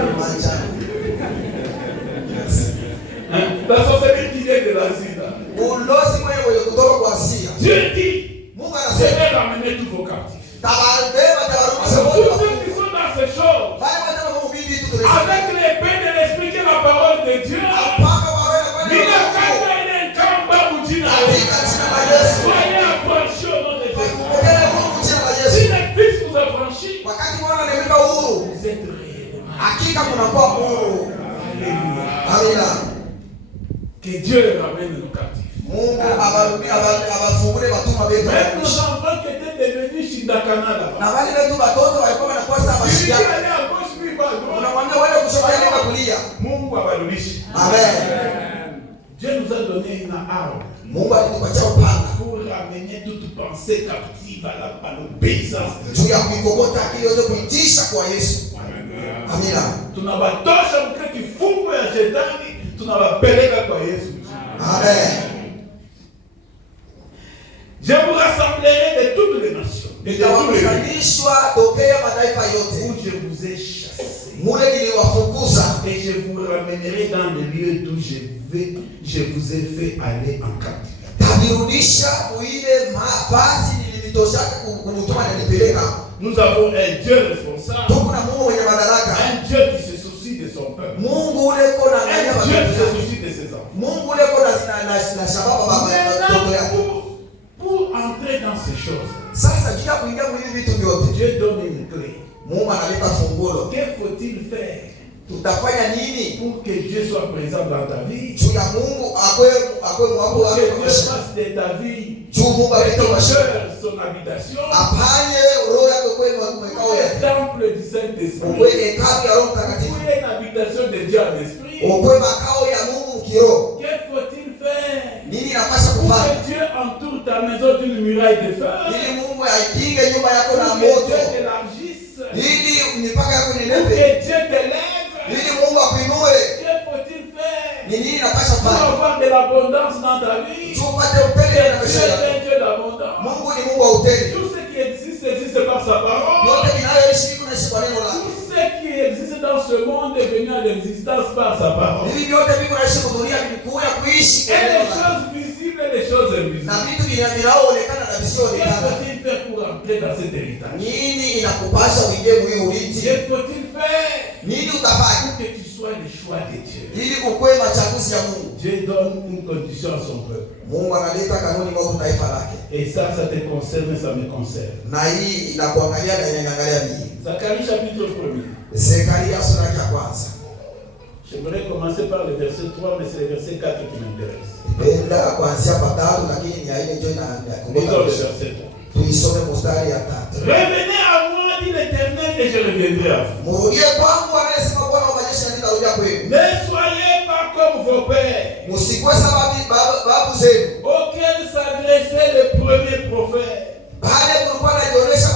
La sorcellerie qui vient de l'Asie là. Bulozi wewe kutoka kwa Asia. Dieu dit, Mungu je anasema vais ramener tous vos captifs. tabarubeba tabarudisha Tous wote. ceux qui sont dans ces choses, Bali wanataka kuhubiri vitu tunasema. avec l'épée de l'esprit qui est la parole de Dieu, Mpaka wawe na kwenda Nina kwa kama ile nkamba mjina katika jina la Yesu. soyez affranchis au nom de Jésus. Pokea Mungu jina la Si Yesu. le Fils vous affranchit, Wakati Bwana anaweka uhuru, vous êtes réellement. hakika kunakuwa uhuru. Alléluia. Amina. Que Dieu les ramène nos captifs. Mungu abafungule batuma betu. Même nos enfants qui étaient devenus Shindakana là-bas. Na wale wetu batoto walikuwa wanakosa mashida. Unamwambia wewe kushoto nenda kulia. Mungu abarudishe. Amen. Dieu nous a donné une arme. Mungu alitupatia upanga. Pour ramener toute pensée captive à l'obéissance. Juu ya kuikokota akili yote kuitisha kwa Yesu. Amina. Tunabatosha mkile kifungo ya shetani, tunawapeleka kwa Yesu. Amen. Je vous rassemblerai de toutes les nations. Nitawakusanyishwa tokea mataifa yote. Où je vous ai chassé. Mule niliwafukuza. Et je vous ramènerai dans le lieu d'où je vous ai fait aller en captivité. Tabirudisha muile mafasi nilimitoshaka kumutuma nilipeleka. Nous avons un Dieu responsable. Tuko na Mungu mwenye madaraka. Un Dieu qui se soucie de son peuple. Mungu ule kona ngania Un Dieu qui se soucie de ses enfants. Mungu ule kona na shababa baba mtoto yake. Pour entrer dans ces choses. Sasa kila kuingia mwili vitu vyote. Dieu donne une clé. Mungu analeta fungulo. Que faut-il faire? Tutafanya nini pour que Dieu soit présent dans ta vie? Juu ya Mungu akwe mwako wako. Que Dieu fasse de ta vie. Juu Mungu alete son habitation. Apanye roho yako kwa makao ya temple du Saint-Esprit. Kwa hekalu ya Roho Mtakatifu. Pour une habitation de Dieu en esprit. Kwa makao ya Mungu kiroho. Que faut-il faire? Nini inapaswa kufanya? Que Dieu entoure ta maison d'une muraille de feu. Ili Mungu aikinge nyumba yako na moto. Que Dieu t'élargisse. Ili mipaka yako ninepe. Que Dieu t'élève. Ili Mungu akuinue. Que faut-il faire? Nini inapaswa kufanya? Pour avoir de l'abondance dans ta vie. Tupate utele na maisha yako. Dieu est un Dieu d'abondance. Mungu ni Mungu wa utele. Tout ce qui existe par sa parole. Yote inayoishi kunaishi kwa neno lake. Tout ce qui existe dans ce monde est venu à l'existence par sa parole. Hivi vyote viko naishi kudunia vilikuja kuishi kwa Et neno les lake. choses visibles et les choses invisibles. Na vitu vinavyoonekana na visioonekana. Qu'est-ce faut-il faire pour entrer dans cet héritage? Nini inakupasha uingie mwili urithi? Qu'est-ce faut-il faire Nini utafanya? pour que tu sois le choix de Dieu? Ili ukue machaguzi ya Mungu. Dieu donne une condition à son peuple. Mungu analeta kanuni kwa taifa lake. Et ça te concerne, ça me concerne. Na hii inakuangalia na inaangalia mimi. Zacharie chapitre 1er. Zekaria sura ya kwanza. J'aimerais commencer par le verset 3, mais c'est le verset 4 qui m'intéresse. Penda kuanzia patatu lakini ni aina ndio Lisons le verset 3. Tuisome mstari ya 3. Revenez à moi, dit l'Éternel, et je reviendrai à vous. Murudie kwangu anayesema Bwana wa majeshi nitarudia kwenu. Ne soyez pas comme vos pères. Msikuwe sababu babu zenu. Auxquels s'adressait le premier prophète. Baada kulikuwa anajionyesha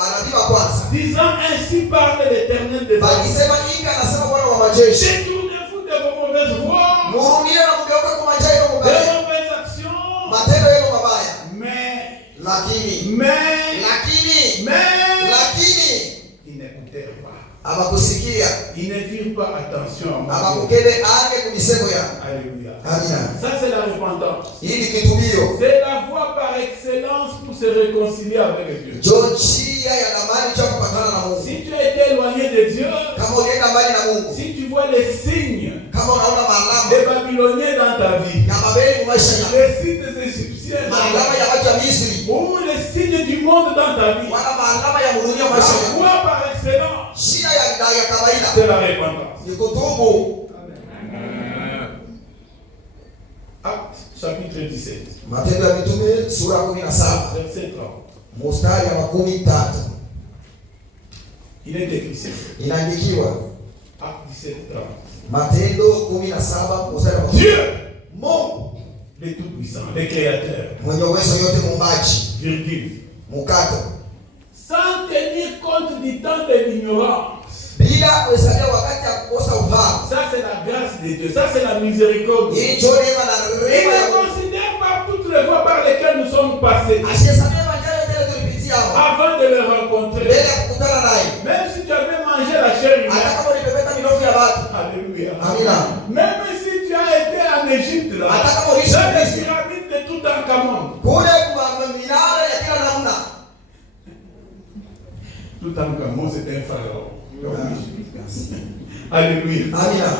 manabii wa kwanza. Disant ainsi parle l'Éternel des armées. Bakisema inga anasema Bwana wa majeshi. Détournez-vous de vos mauvaises voies. Murudie na mgeuke kwa majai yenu De mabaya. mauvaises actions. Matendo yenu mabaya. Lakini ils n'écoutèrent pas. Abakusikia. Ils ne firent pas attention à moi. Abakukele ange kumisemo ya. Alléluia. Amina. Ça c'est la repentance. Hii ni kitubio. C'est la voie par excellence pour se réconcilier avec Dieu. Njia ya amani cha kupatana na Mungu. Si tu as été éloigné de Dieu, kama unaenda mbali na Mungu, si tu vois les signes, kama unaona maalama des Babyloniens dans ta vie, ya Babeli maisha yako, les signes des Égyptiens, maalama ya watu wa Misri, ou les signes du monde dans ta vie, wana maalama ya dunia maisha la yako, voie par excellence, njia ya kawaida c'est la repentance. ni kutubu. Acte chapitre 17, Matendo ya Mitume sura 17 verset 30. mstari ya 13 Il est écrit ici. inaandikiwa. Acte 17, 30. Matendo 17 mstari wa Dieu, Mungu le Tout-Puissant, le Créateur, mwenye uwezo yote, muumbaji, virgule, mkato, sans tenir compte du temps de l'ignorance. bila kuhesabia wakati ya kukosa ufahamu. Ça c'est la grâce de Dieu, ça c'est la miséricorde. Hii ndio neema na Il rehema ya ne Mungu. considère pas toutes les voies par lesquelles nous sommes passés Asiyesabia majira yote tulipitia hapo. avant de le rencontrer. Mbele ya kukutana naye. Même si tu avais mangé la chair Hata humaine. kama ulipepeta minofu ya watu. Alléluia. Amina. Même si tu as été en Égypte là, Hata kama dans uliishi les Misri. pyramides de Toutankhamon. Kule kwa minara ya kila namna. Toutankhamon c'était un pharaon. Alléluia. Amina.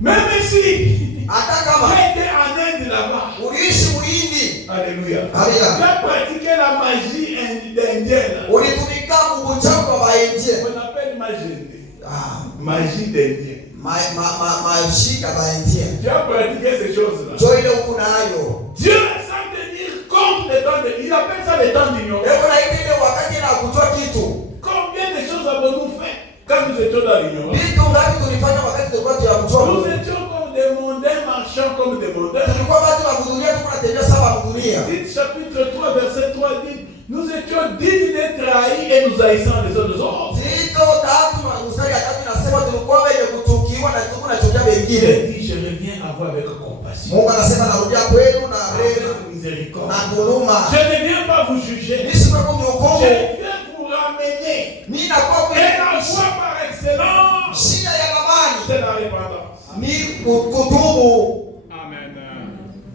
Même si Hata tu kama as été en Inde là-bas. uliishi Muhindi. Alléluia. Amina. Tu as pratiqué la magie indienne. Ulitumika uchawi wa Waindia. On appelle magie. Ah, Magie d'Indien. Mashika baintia. Tu as pratiqué ces choses-là. Jo ile uko nayo. Dieu, sans tenir compte des temps, il appelle ça le temps d'ignorance. Eko na ile wakati na kujua kitu. Combien de choses avons-nous fait quand nous étions dans l'ignorance? Vitu ngapi tulifanya wakati tulikuwa tunajua? Nous étions comme des mondains, marchant comme des mondains. Tulikuwa watu wa dunia, tulikuwa tunatembea sawa wa dunia. Tite chapitre 3 verset 3 dit: nous étions dignes d'être trahis et nous haïssons les uns des autres. Tito 3 mstari ya 3 inasema tulikuwa wenye kutukiwa na tulikuwa tunachokia wengine. Il dit: je reviens à vous avec compassion. Mungu anasema narudia kwenu na rehema miséricorde. na huruma. Je ne viens pas vous juger. Nisiwe kumhukumu. Je viens vous ramener. Mimi nakuwa Et la voie par excellence, shida ya amani c'est la repentance. ni kutubu. Amen.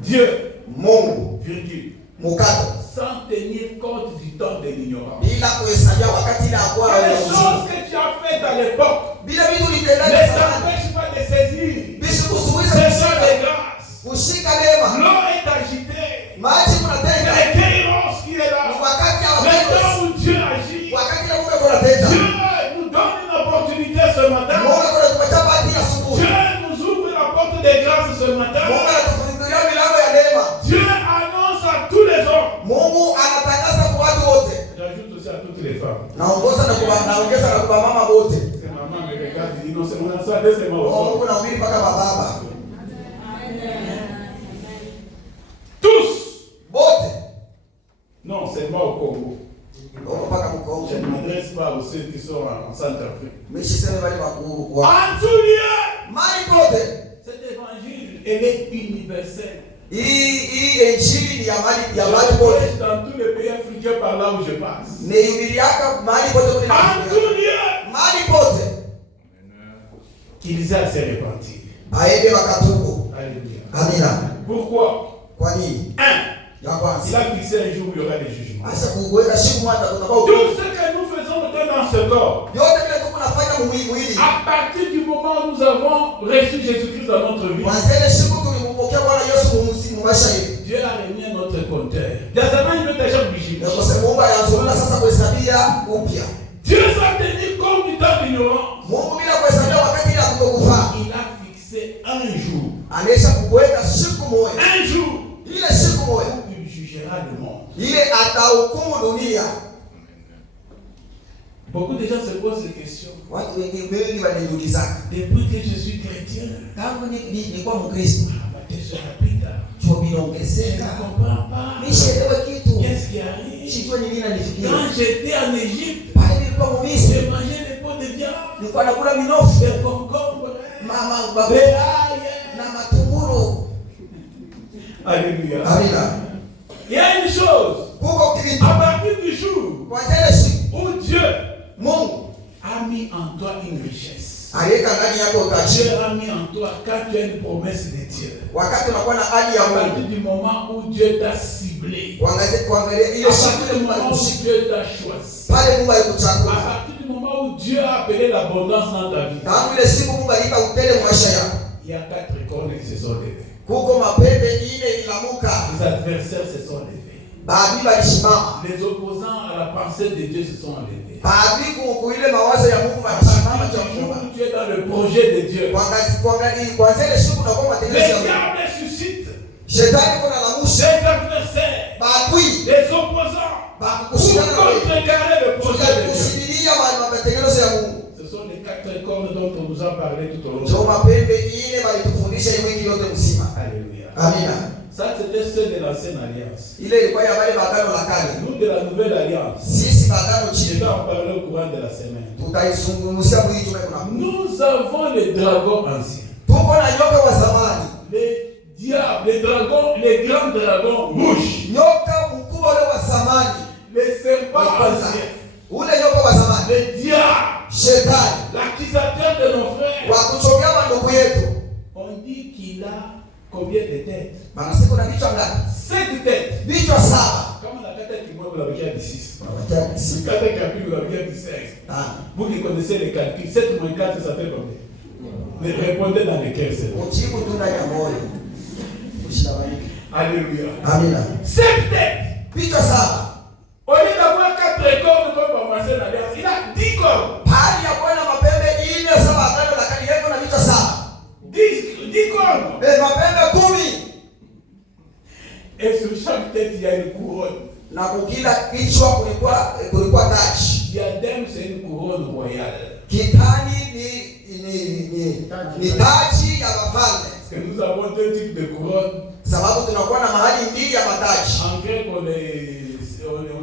Dieu, Mungu virgule, mukato sans tenir compte du temps de l'ignorance. bila kuhesabia wakati ile akwa Les choses que tu as faites à l'époque bila vitu ne litendeka sana t'empêchent pas de saisir. bishi kusuwiza Ce sont des grâces. kushika neema L'eau est agitée. maji C'est kunatenda le kairos qui est là. ni wakati ya Le temps wakati où Dieu agit. wakati ile Mungu kunatenda Dieu nous donne une opportunité ce matin. Mungu anatupatia bahati ya asubuhi. Dieu nous ouvre la porte des grâces ce matin. Mungu anatufungulia milango ya neema. Dieu annonce à tous les hommes. Mungu anatangaza kwa watu wote. J'ajoute aussi à toutes les femmes. Naongeza na kwa mama wote. C'est maman me regarde et dit non, c'est mon ça c'est moi aussi. Mungu anahubiri mpaka baba. Tous. Wote. Non, c'est moi au Congo. Mungu mpaka Mkongo. Je ne m'adresse pas aux ceux qui sont en Centrafrique. Mishiseme wale wakuu wa En tout lieu, mali pote. cet évangile, elle est universelle. Hii injili ya mali pote. Dans tous les pays africains par là où je passe. Ni hubiri yako mali pote kule. En tout lieu, Mali pote. qu'ils aient à se repentir. Aende wakatubu. Alléluia. Amina. Pourquoi? Kwa nini? Un, Ya il kwanza. a fixé un jour où il y aura des jugements. Acha kuweka siku moja tutakao. Tout ce que nous faisons dans ce corps, Yote vile tunafanya mwili. à partir du moment où nous avons reçu Jésus-Christ dans notre vie, Mwanzele siku tulimpokea Bwana Yesu mu maisha yetu. Dieu a remis un autre compteur. Dans un moment, il veut déjà obligé. Na kwa sababu Mungu anaanza sasa kuhesabia upya. Dieu s'en tenir compte du temps d'ignorance. Mungu bila kuhesabia wakati ile kutokufa. Il a fixé un jour. Anaweza kuweka siku moja. Un jour, Ile siku moja. il jugera le monde. Ile atahukumu dunia. Beaucoup de gens se posent des questions. Watu wengi wanajiuliza. Depuis que je suis chrétien, Tangu nilikuwa Mkristo, mateso yanapita. chuo Je ne vinaongezeka. comprends pas. Nishaelewa kitu. Qu'est-ce qui arrive? Sijui ni nini nalifikiria. Quand j'étais en Égypte, Pale nilikuwa Misri, j'ai mangé des pots de viande, nilikuwa nakula minofu, des concombres, mama des ailles. na matunguru. Alléluia. Amina. Il y a une chose. Kuko kitu. À partir du jour Kwa ile siku où Dieu Mungu a mis en toi une richesse, aliweka ndani yako utashi. Dieu a mis en toi quand tu as une promesse de Dieu. Wakati unakuwa na hadi ya À partir Mungu, du moment où Dieu t'a ciblé, kuangalia à ile siku partir ile du Mungu moment où alikushika. Dieu t'a choisi, Pale Mungu à alikuchagua. partir du moment où Dieu a appelé l'abondance dans ta vie, Tangu ile siku Mungu aliita utele maisha yako. il y a 4 cornes qui se sont levées. Kuko mapembe ine ilamuka. Les adversaires se sont levés. Baadhi walisimama. Les opposants à la pensée de Dieu se sont levés. Baadhi kuile mawazo ya Mungu walisimama À cha partir du jour kuomba. où tu es dans le projet de Dieu, Kuangalia kwanza ile siku unakuwa les matengenezo ya Mungu. diables suscitent Shetani kuna lamusha. des adversaires, Baadhi des opposants pour bakushindana na wewe. contrecarrer le projet de Dieu. Kusibilia matengenezo ya Mungu. Ce sont les 4 cornes dont on nous a parlé tout au long. Ndio mapembe ine walitufundisha hii wiki yote mzima. Alléluia. Amina. Ça, c'était ceux de l'ancienne alliance. Ile ilikuwa ya wale bagano la kale. Nous, de la nouvelle alliance, Sisi bagano je chini. vais en parler au courant de la semaine. Tutaizungumzia mwili tume kuna. Nous avons les dragons anciens. Tuko na nyoka wa zamani. Les diables, les dragons, les grands dragons rouges. Nyoka mkubwa ule wa zamani. Les serpents anciens. Ule nyoka wa zamani. Les diables, Shetani. l'accusateur de nos frères. Wa kuchongea ndugu yetu. On dit qu'il a combien de têtes? Maana siku na vichwa ngapi? 7 têtes. Vichwa 7. Comme la tête qui moi, vous l'avez dit 6. Wacha Si sika. 4 calculs, vous l'avez dit 16. Vous qui connaissez les calculs, 7 moins 4, ça fait combien? Mais répondez dans les cœurs, c'est bon. Ujibu tu ndani ya moyo. Ushabariki. Alléluia. Amina. 7 têtes. Vichwa 7. Au lieu d'avoir 4 cornes comme dans l'ancienne alliance, il a 10 cornes. Hali ya kuwa na mapembe ine sawa agano la kale yako na vichwa 7. cornes. mapembe 10. Et sur chaque tête, il y a une couronne. Na kukila kichwa kulikuwa taji. Diadème, c'est une couronne royale. Kitani ni taji ya wafalme. Parce que nous avons deux types de couronnes. Sababu tunakuwa na mahali mbili ya mataji. En grec, on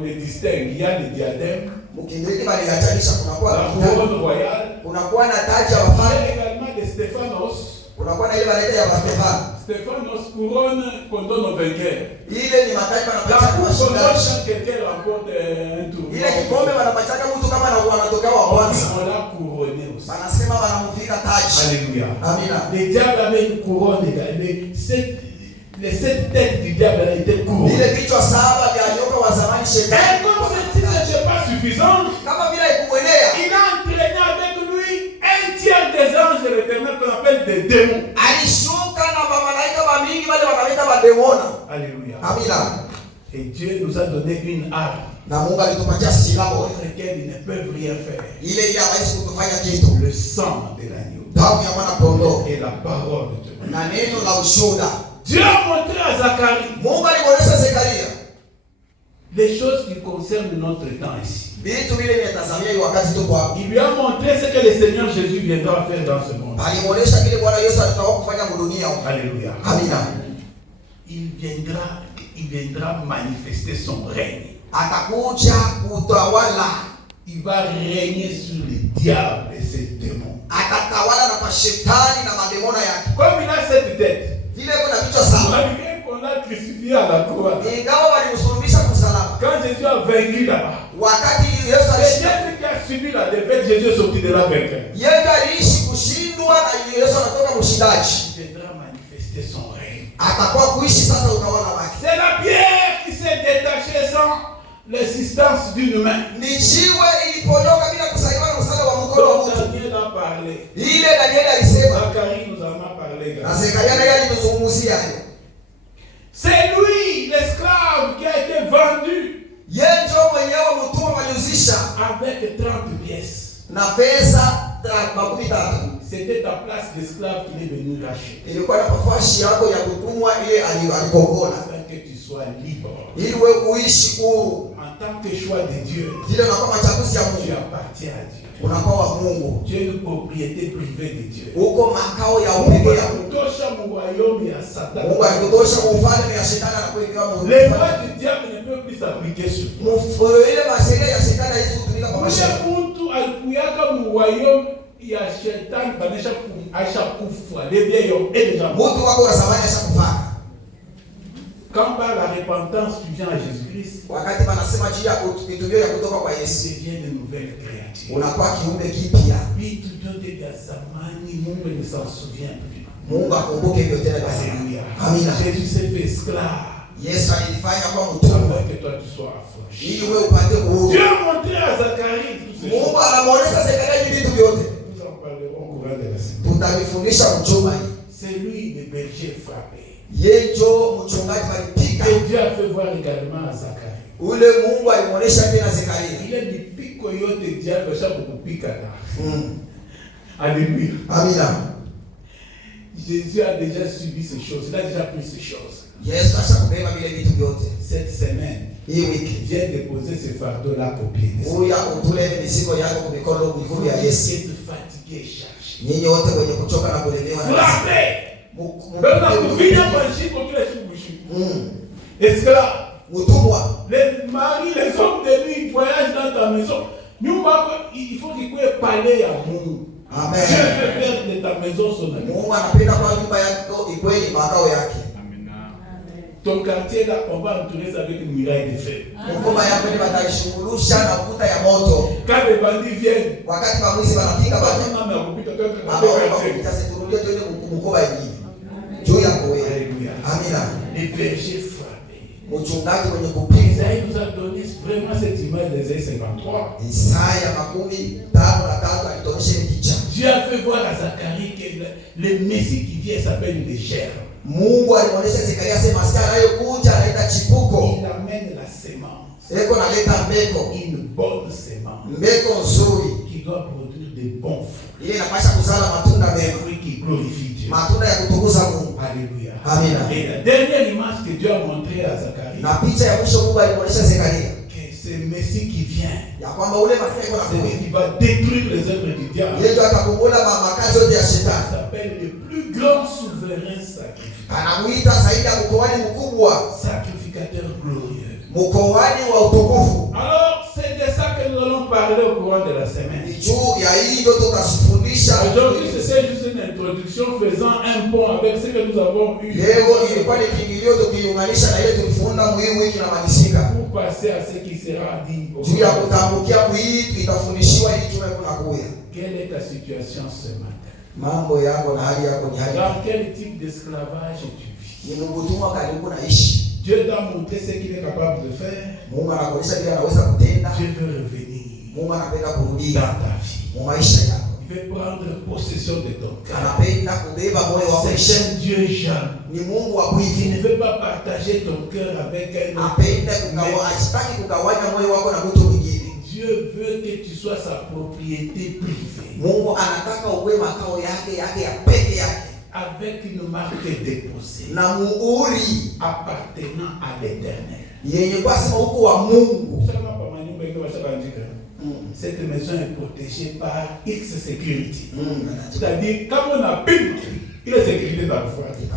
les distingue. Il y a le diadème. Mkingiriki bali yatanisha kunakuwa la couronne royale. Kunakuwa na taji ya wafalme. Il y a également des Stéphanos. Kunakuwa na ile wanaita ya Stefano. Stéphanos, couronne qu'on donne aux vainqueurs. Ile ni mataji wanapatia kwa washindaji. Quand quelqu'un remporte un tour. Ile kikombe wanapatia mtu kama anatoka wa kwanza. On l'a couronné aussi. Wanasema wanamvika taji. Alléluia. Amina. Le diable avait une couronne. Les 7 têtes du diable étaient couronnées. Ile vichwa 7 vya nyoka wa zamani shetani. Et comme ceci n'était pas suffisant, kama vile ikuenea, il a entraîné avec lui un tiers des anges de l'Éternel qu'on appelle des démons. Alishuka na malaika wa mingi wale wanaita mademona. Alléluia. Amina. Et Dieu nous a donné une arme. Na Mungu alitupatia silaha avec laquelle ils ne peuvent rien faire. Ile hawezi kutufanya kitu. Le sang de l'agneau. Damu ya mwana kondoo. Et la parole de Dieu. Na neno la ushuhuda. Dieu a montré à Zacharie. Mungu alimuonesha Zekaria les choses qui concernent notre temps ici. Vitu vile vinatazamia hii wakati tuko hapa. Il lui a montré ce que le Seigneur Jésus viendra faire dans ce monde. Alimuonesha kile Bwana Yesu atakao kufanya dunia. Alléluia. Amina. Il viendra manifester son règne. Atakuja kutawala. Il va régner sur les diables et ses démons. Atatawala na kwa shetani na mademona yake. Comme il a cette tête. Vile kuna vichwa 7. Malgré qu'on l'a crucifié à la croix. Ingawa walimsulubisha msalaba. Quand Jésus a vaincu là-bas. Wakati Yesu alishinda. Qui a subi la défaite, Jésus est sorti de la vainqueur. Yeye aliishi kushindwa na Yesu anatoka mshindaji. Il viendra manifester son règne. Atakuwa kuishi sasa utawala wake. C'est la pierre qui s'est détachée sans l'assistance d'une main. Ni jiwe iliponyoka bila kusaidiwa na msaada wa mkono wa mtu. Daniel a parlé. Ile Daniel alisema. Zacharie nous en a parlé. Na Zekaria naye alizungumzia hayo. C'est lui, l'esclave qui a été vendu. Yeye ndio mwenyewe mtumwa waliuzisha avec 30 pièces. Na pesa 30. C'était ta place d'esclave qu'il est venu racheter. Ilikuwa nafasi yako ya kutumwa ile alipokola. Afin que tu sois libre. Ili wewe uishi huru. En tant que choix de Dieu. Vile unakuwa machaguzi ya Mungu. Tu appartiens à Dieu. Unakuwa wa Mungu. Tu es une propriété privée de Dieu. Uko makao ya upekee ya Mungu. Kutosha royaume ya Satan. Mungu alikutosha ufalme ya shetani na kuweka Mungu. Les lois du diable ne peuvent plus s'appliquer sur toi. Ile masheria ya shetani haikutumika kwa maisha. Mtu alikuweka royaume ya shetani banisha aisha kufa. Devient yo et déjà mtu wako wa zamani ashakufa. Quand par la repentance tu viens à Jésus-Christ, wakati wanasema juu ya kitubio ya kutoka kwa Yesu, tu deviens de nouvelles créatures. Unakuwa kiumbe kipya. Vitu vyote vya zamani Mungu ne s'en souvient plus. Mungu akumbuke hivyo tena basi. Amina. Jésus s'est fait esclave. Yesu alifanya kwa mtumwa que toi tu sois affranchi. ili wewe upate uhuru. Dieu a montré à Zacharie tout ce. Mungu anamuonesha Zekaria vitu vyote. Nous en parlerons au courant de la semaine. Tutamifundisha mchunga hii. C'est lui le berger frappé. Yejo mchungaji alipika. Et Dieu a fait voir également à Zacharie. Ule Mungu alimuonesha tena Zekaria. Ile mipiko yote diable shakupika na. Alléluia. Amina. Jésus a déjà subi ces choses. Il a déjà pris ces choses. Yesu ashakubeba vile vitu vyote. Cette semaine, hii wiki viens déposer ce fardeau là pour pied. Uya utule mizigo yako kwa mikono ya Yesu. Fatigué, chargé. Nyinyi wote wenye kuchoka na kulemewa na frappé. Beba kuvina maji kwa kila siku. Esclave. Mutumwa. Les maris, les hommes de nuit voyagent dans ta maison. Il faut qu'il puisse parler à Mungu. Amen. Dieu veut faire de ta maison son ami. Mungu anapenda kwa nyumba yako iwe makao yake. Ton quartier là, on va entourer ça avec une muraille de fer. Mkoma yako ni watashughulisha na ukuta ya moto. Quand les bandits viennent, wakati mwizi wanafika bado mama akupita kwa seturulia twende mkoba hivi. Juu yako wewe. Amina. Les bergers frappés. Mchungaji mwenye kupiga. Isaïe nous a donné vraiment cette image des Isaïe 53. Isaya 53 alituonyesha picha. Dieu a fait voir à Zacharie que le Messie qui vient s'appelle une chair. Mungu alimuonesha Zekaria sema askari ayokuja analeta chipuko. Il amène la sémence. Eko analeta mbeko. Une bonne sémence. Mbeko nzuri. Qui doit produire des bons fruits. Ile inapasha kuzala matunda mema. Fruits qui glorifient Dieu. Matunda ya kutukuza Mungu. Alléluia. Amina. Et la dernière image que Dieu a montrée à Zacharie, Na picha ya mwisho Mungu alimuonesha Zekaria que c'est le Messie qui vient, ya kwamba ule Masia iko c'est lui nakuja. qui va détruire les œuvres du diable. Yeye ndio atakombola makazi yote ya Il shetani. s'appelle le plus grand souverain sacrificateur. Anamuita zaidi ya mkoani mkubwa, Sacrificateur glorieux. mkoani wa utukufu. Alors, c'est de ça que nous allons parler au courant de la semaine. Juu ya hii ndio tutasifundisha. Aujourd'hui, c'est juste une introduction faisant un pont avec ce que nous avons eu. Leo ilikuwa ni kiingilio tukiunganisha na ile tulifunda muhimu hiki na malisika. Pour passer à ce qui sera dit. Juu ya kutambukia hii tutafundishiwa ili tuwe kunakuya. Quelle est ta situation ce matin? Mambo yako na hali yako ni hali. Dans quel type d'esclavage tu vis? Ni mbutumwa karibu naishi. Dieu t'a montré ce qu'il est capable de faire. Mungu anakuonyesha kile anaweza kutenda. Dieu veut revenir Mungu anapenda kurudi dans ta vie. mu maisha yako. Il veut prendre possession de ton cœur. Anapenda kubeba moyo wako. C'est un Dieu jeune. Ni Mungu wa Il kuivi. ne veut pas partager ton cœur avec un autre. Apenda asitaki kugawanya moyo wako na mtu mwingine. Dieu veut que tu sois sa propriété privée. Mungu anataka uwe makao yake ya peke yake. Avec une marque déposée. Na muhuri Appartenant à l'Éternel. yenye kwa sema huko wa Mungu. Cette maison est protégée par X Security. C'est-à-dire, quand on a pile, il est sécurité dans le foyer.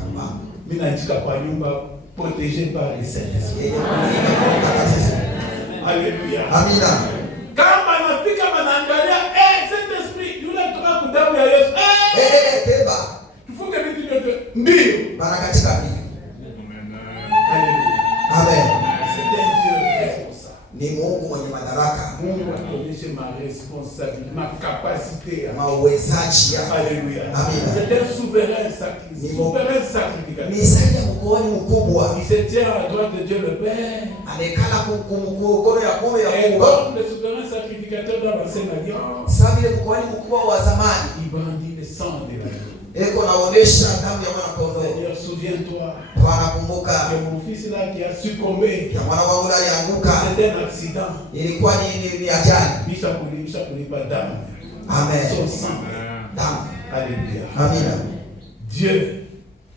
Mais il n'y a pas de nyumba protégée par les Saint-Esprit. Alléluia. Amina. Quand manafika manangalia, Saint-Esprit, yule toka kudamu ya Yesu. Beba. Il faut que vitu vyote ndio. Barakatika pia. Alléluia. Amen. C'est un Dieu responsable. Ni Mungu mwenye madaraka. Mungu anaonyesha ma responsabilité, ma capacité. Mawezaji yako. Alléluia. Amina. C'est un souverain sacrificateur. Ni zaidi ya mkoani mkubwa. Il se tient à la droite de Dieu le Père. Anekala mkono ya kume ya Et Mungu. comme le souverain sacrificateur dans l'ancienne alliance, Sasa vile mkoani mkubwa wa zamani. il brandit le sang de l'agneau. Eko naonesha damu ya mwana kondoo. Seigneur, souviens-toi Bwana kumbuka que mon fils là qui a succombé, ya mwana wangu alianguka. c'était un accident. Ilikuwa ni ajali. Bisha kulipa damu. Amen. Son sang. Damu. Alléluia. Amina. Dieu,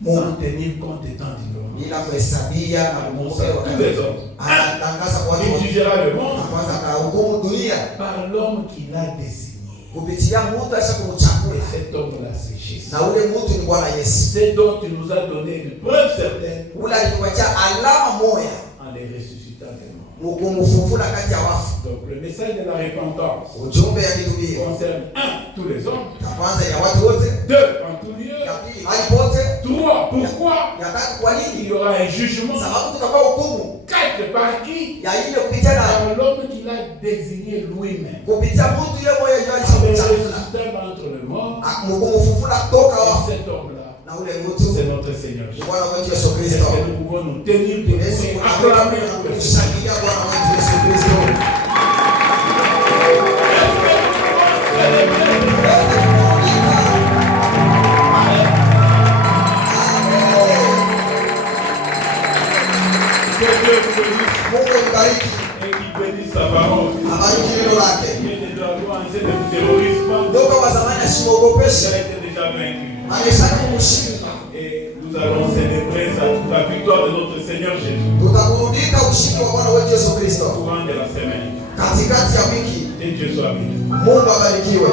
sans tenir compte de tant d'ignorance, Bila kuhesabia na kumbuka tous les hommes. anatangaza kwa watu Il jugera le monde kwanza akahukumu dunia par l'homme qu'il a désigné. kupitia mtu aisha kumchagua. Et cet homme-là, c'est Jésus. Na ule mtu ni Bwana Yesu. C'est dont tu nous as donné une preuve certaine Ule alitupatia alama moja en les ressuscitant des morts. mkumfufuna kati ya wafu. Donc le message de la repentance Ujumbe ya kitubio. concerne 1. Tous les hommes. Ya kwanza ya watu wote. 2. En tout lieu. Ya pili hali pote. 3. Pourquoi? Ya tatu kwa Il nini? y aura un jugement. Sababu tutakuwa hukumu. 4. Par qui? Ya ile kupitia na Par l'homme qu'il a désigné lui-même. kupitia mtu yule mmoja ndio Avec alichagua. le système entre les morts. Mkumfufuna toka Et wafu. cet homme-là, Na ule mtu c'est notre Seigneur. ni Bwana wetu Yesu Est-ce Kristo. que nous pouvons nous tenir de Yesu et acclamer anakuja pour le Seigneur? kushangilia Bwana wetu Yesu Kristo. Que Dieu nous bénisse Mungu mbariki. et qu'il bénisse sa parole. Abariki neno lake. Il ne doit pas en de terrorisme. Ndoka wa zamani Il asimuogopeshe. a été déjà vaincu. Ameshaka kumshinda. Et nous allons célébrer la victoire de notre Seigneur Jésus Tutaburudika ushindi wa Bwana wetu Yesu au Kristo. courant de la semaine. Katikati ya wiki. Et Dieu soit béni. Mungu abarikiwe.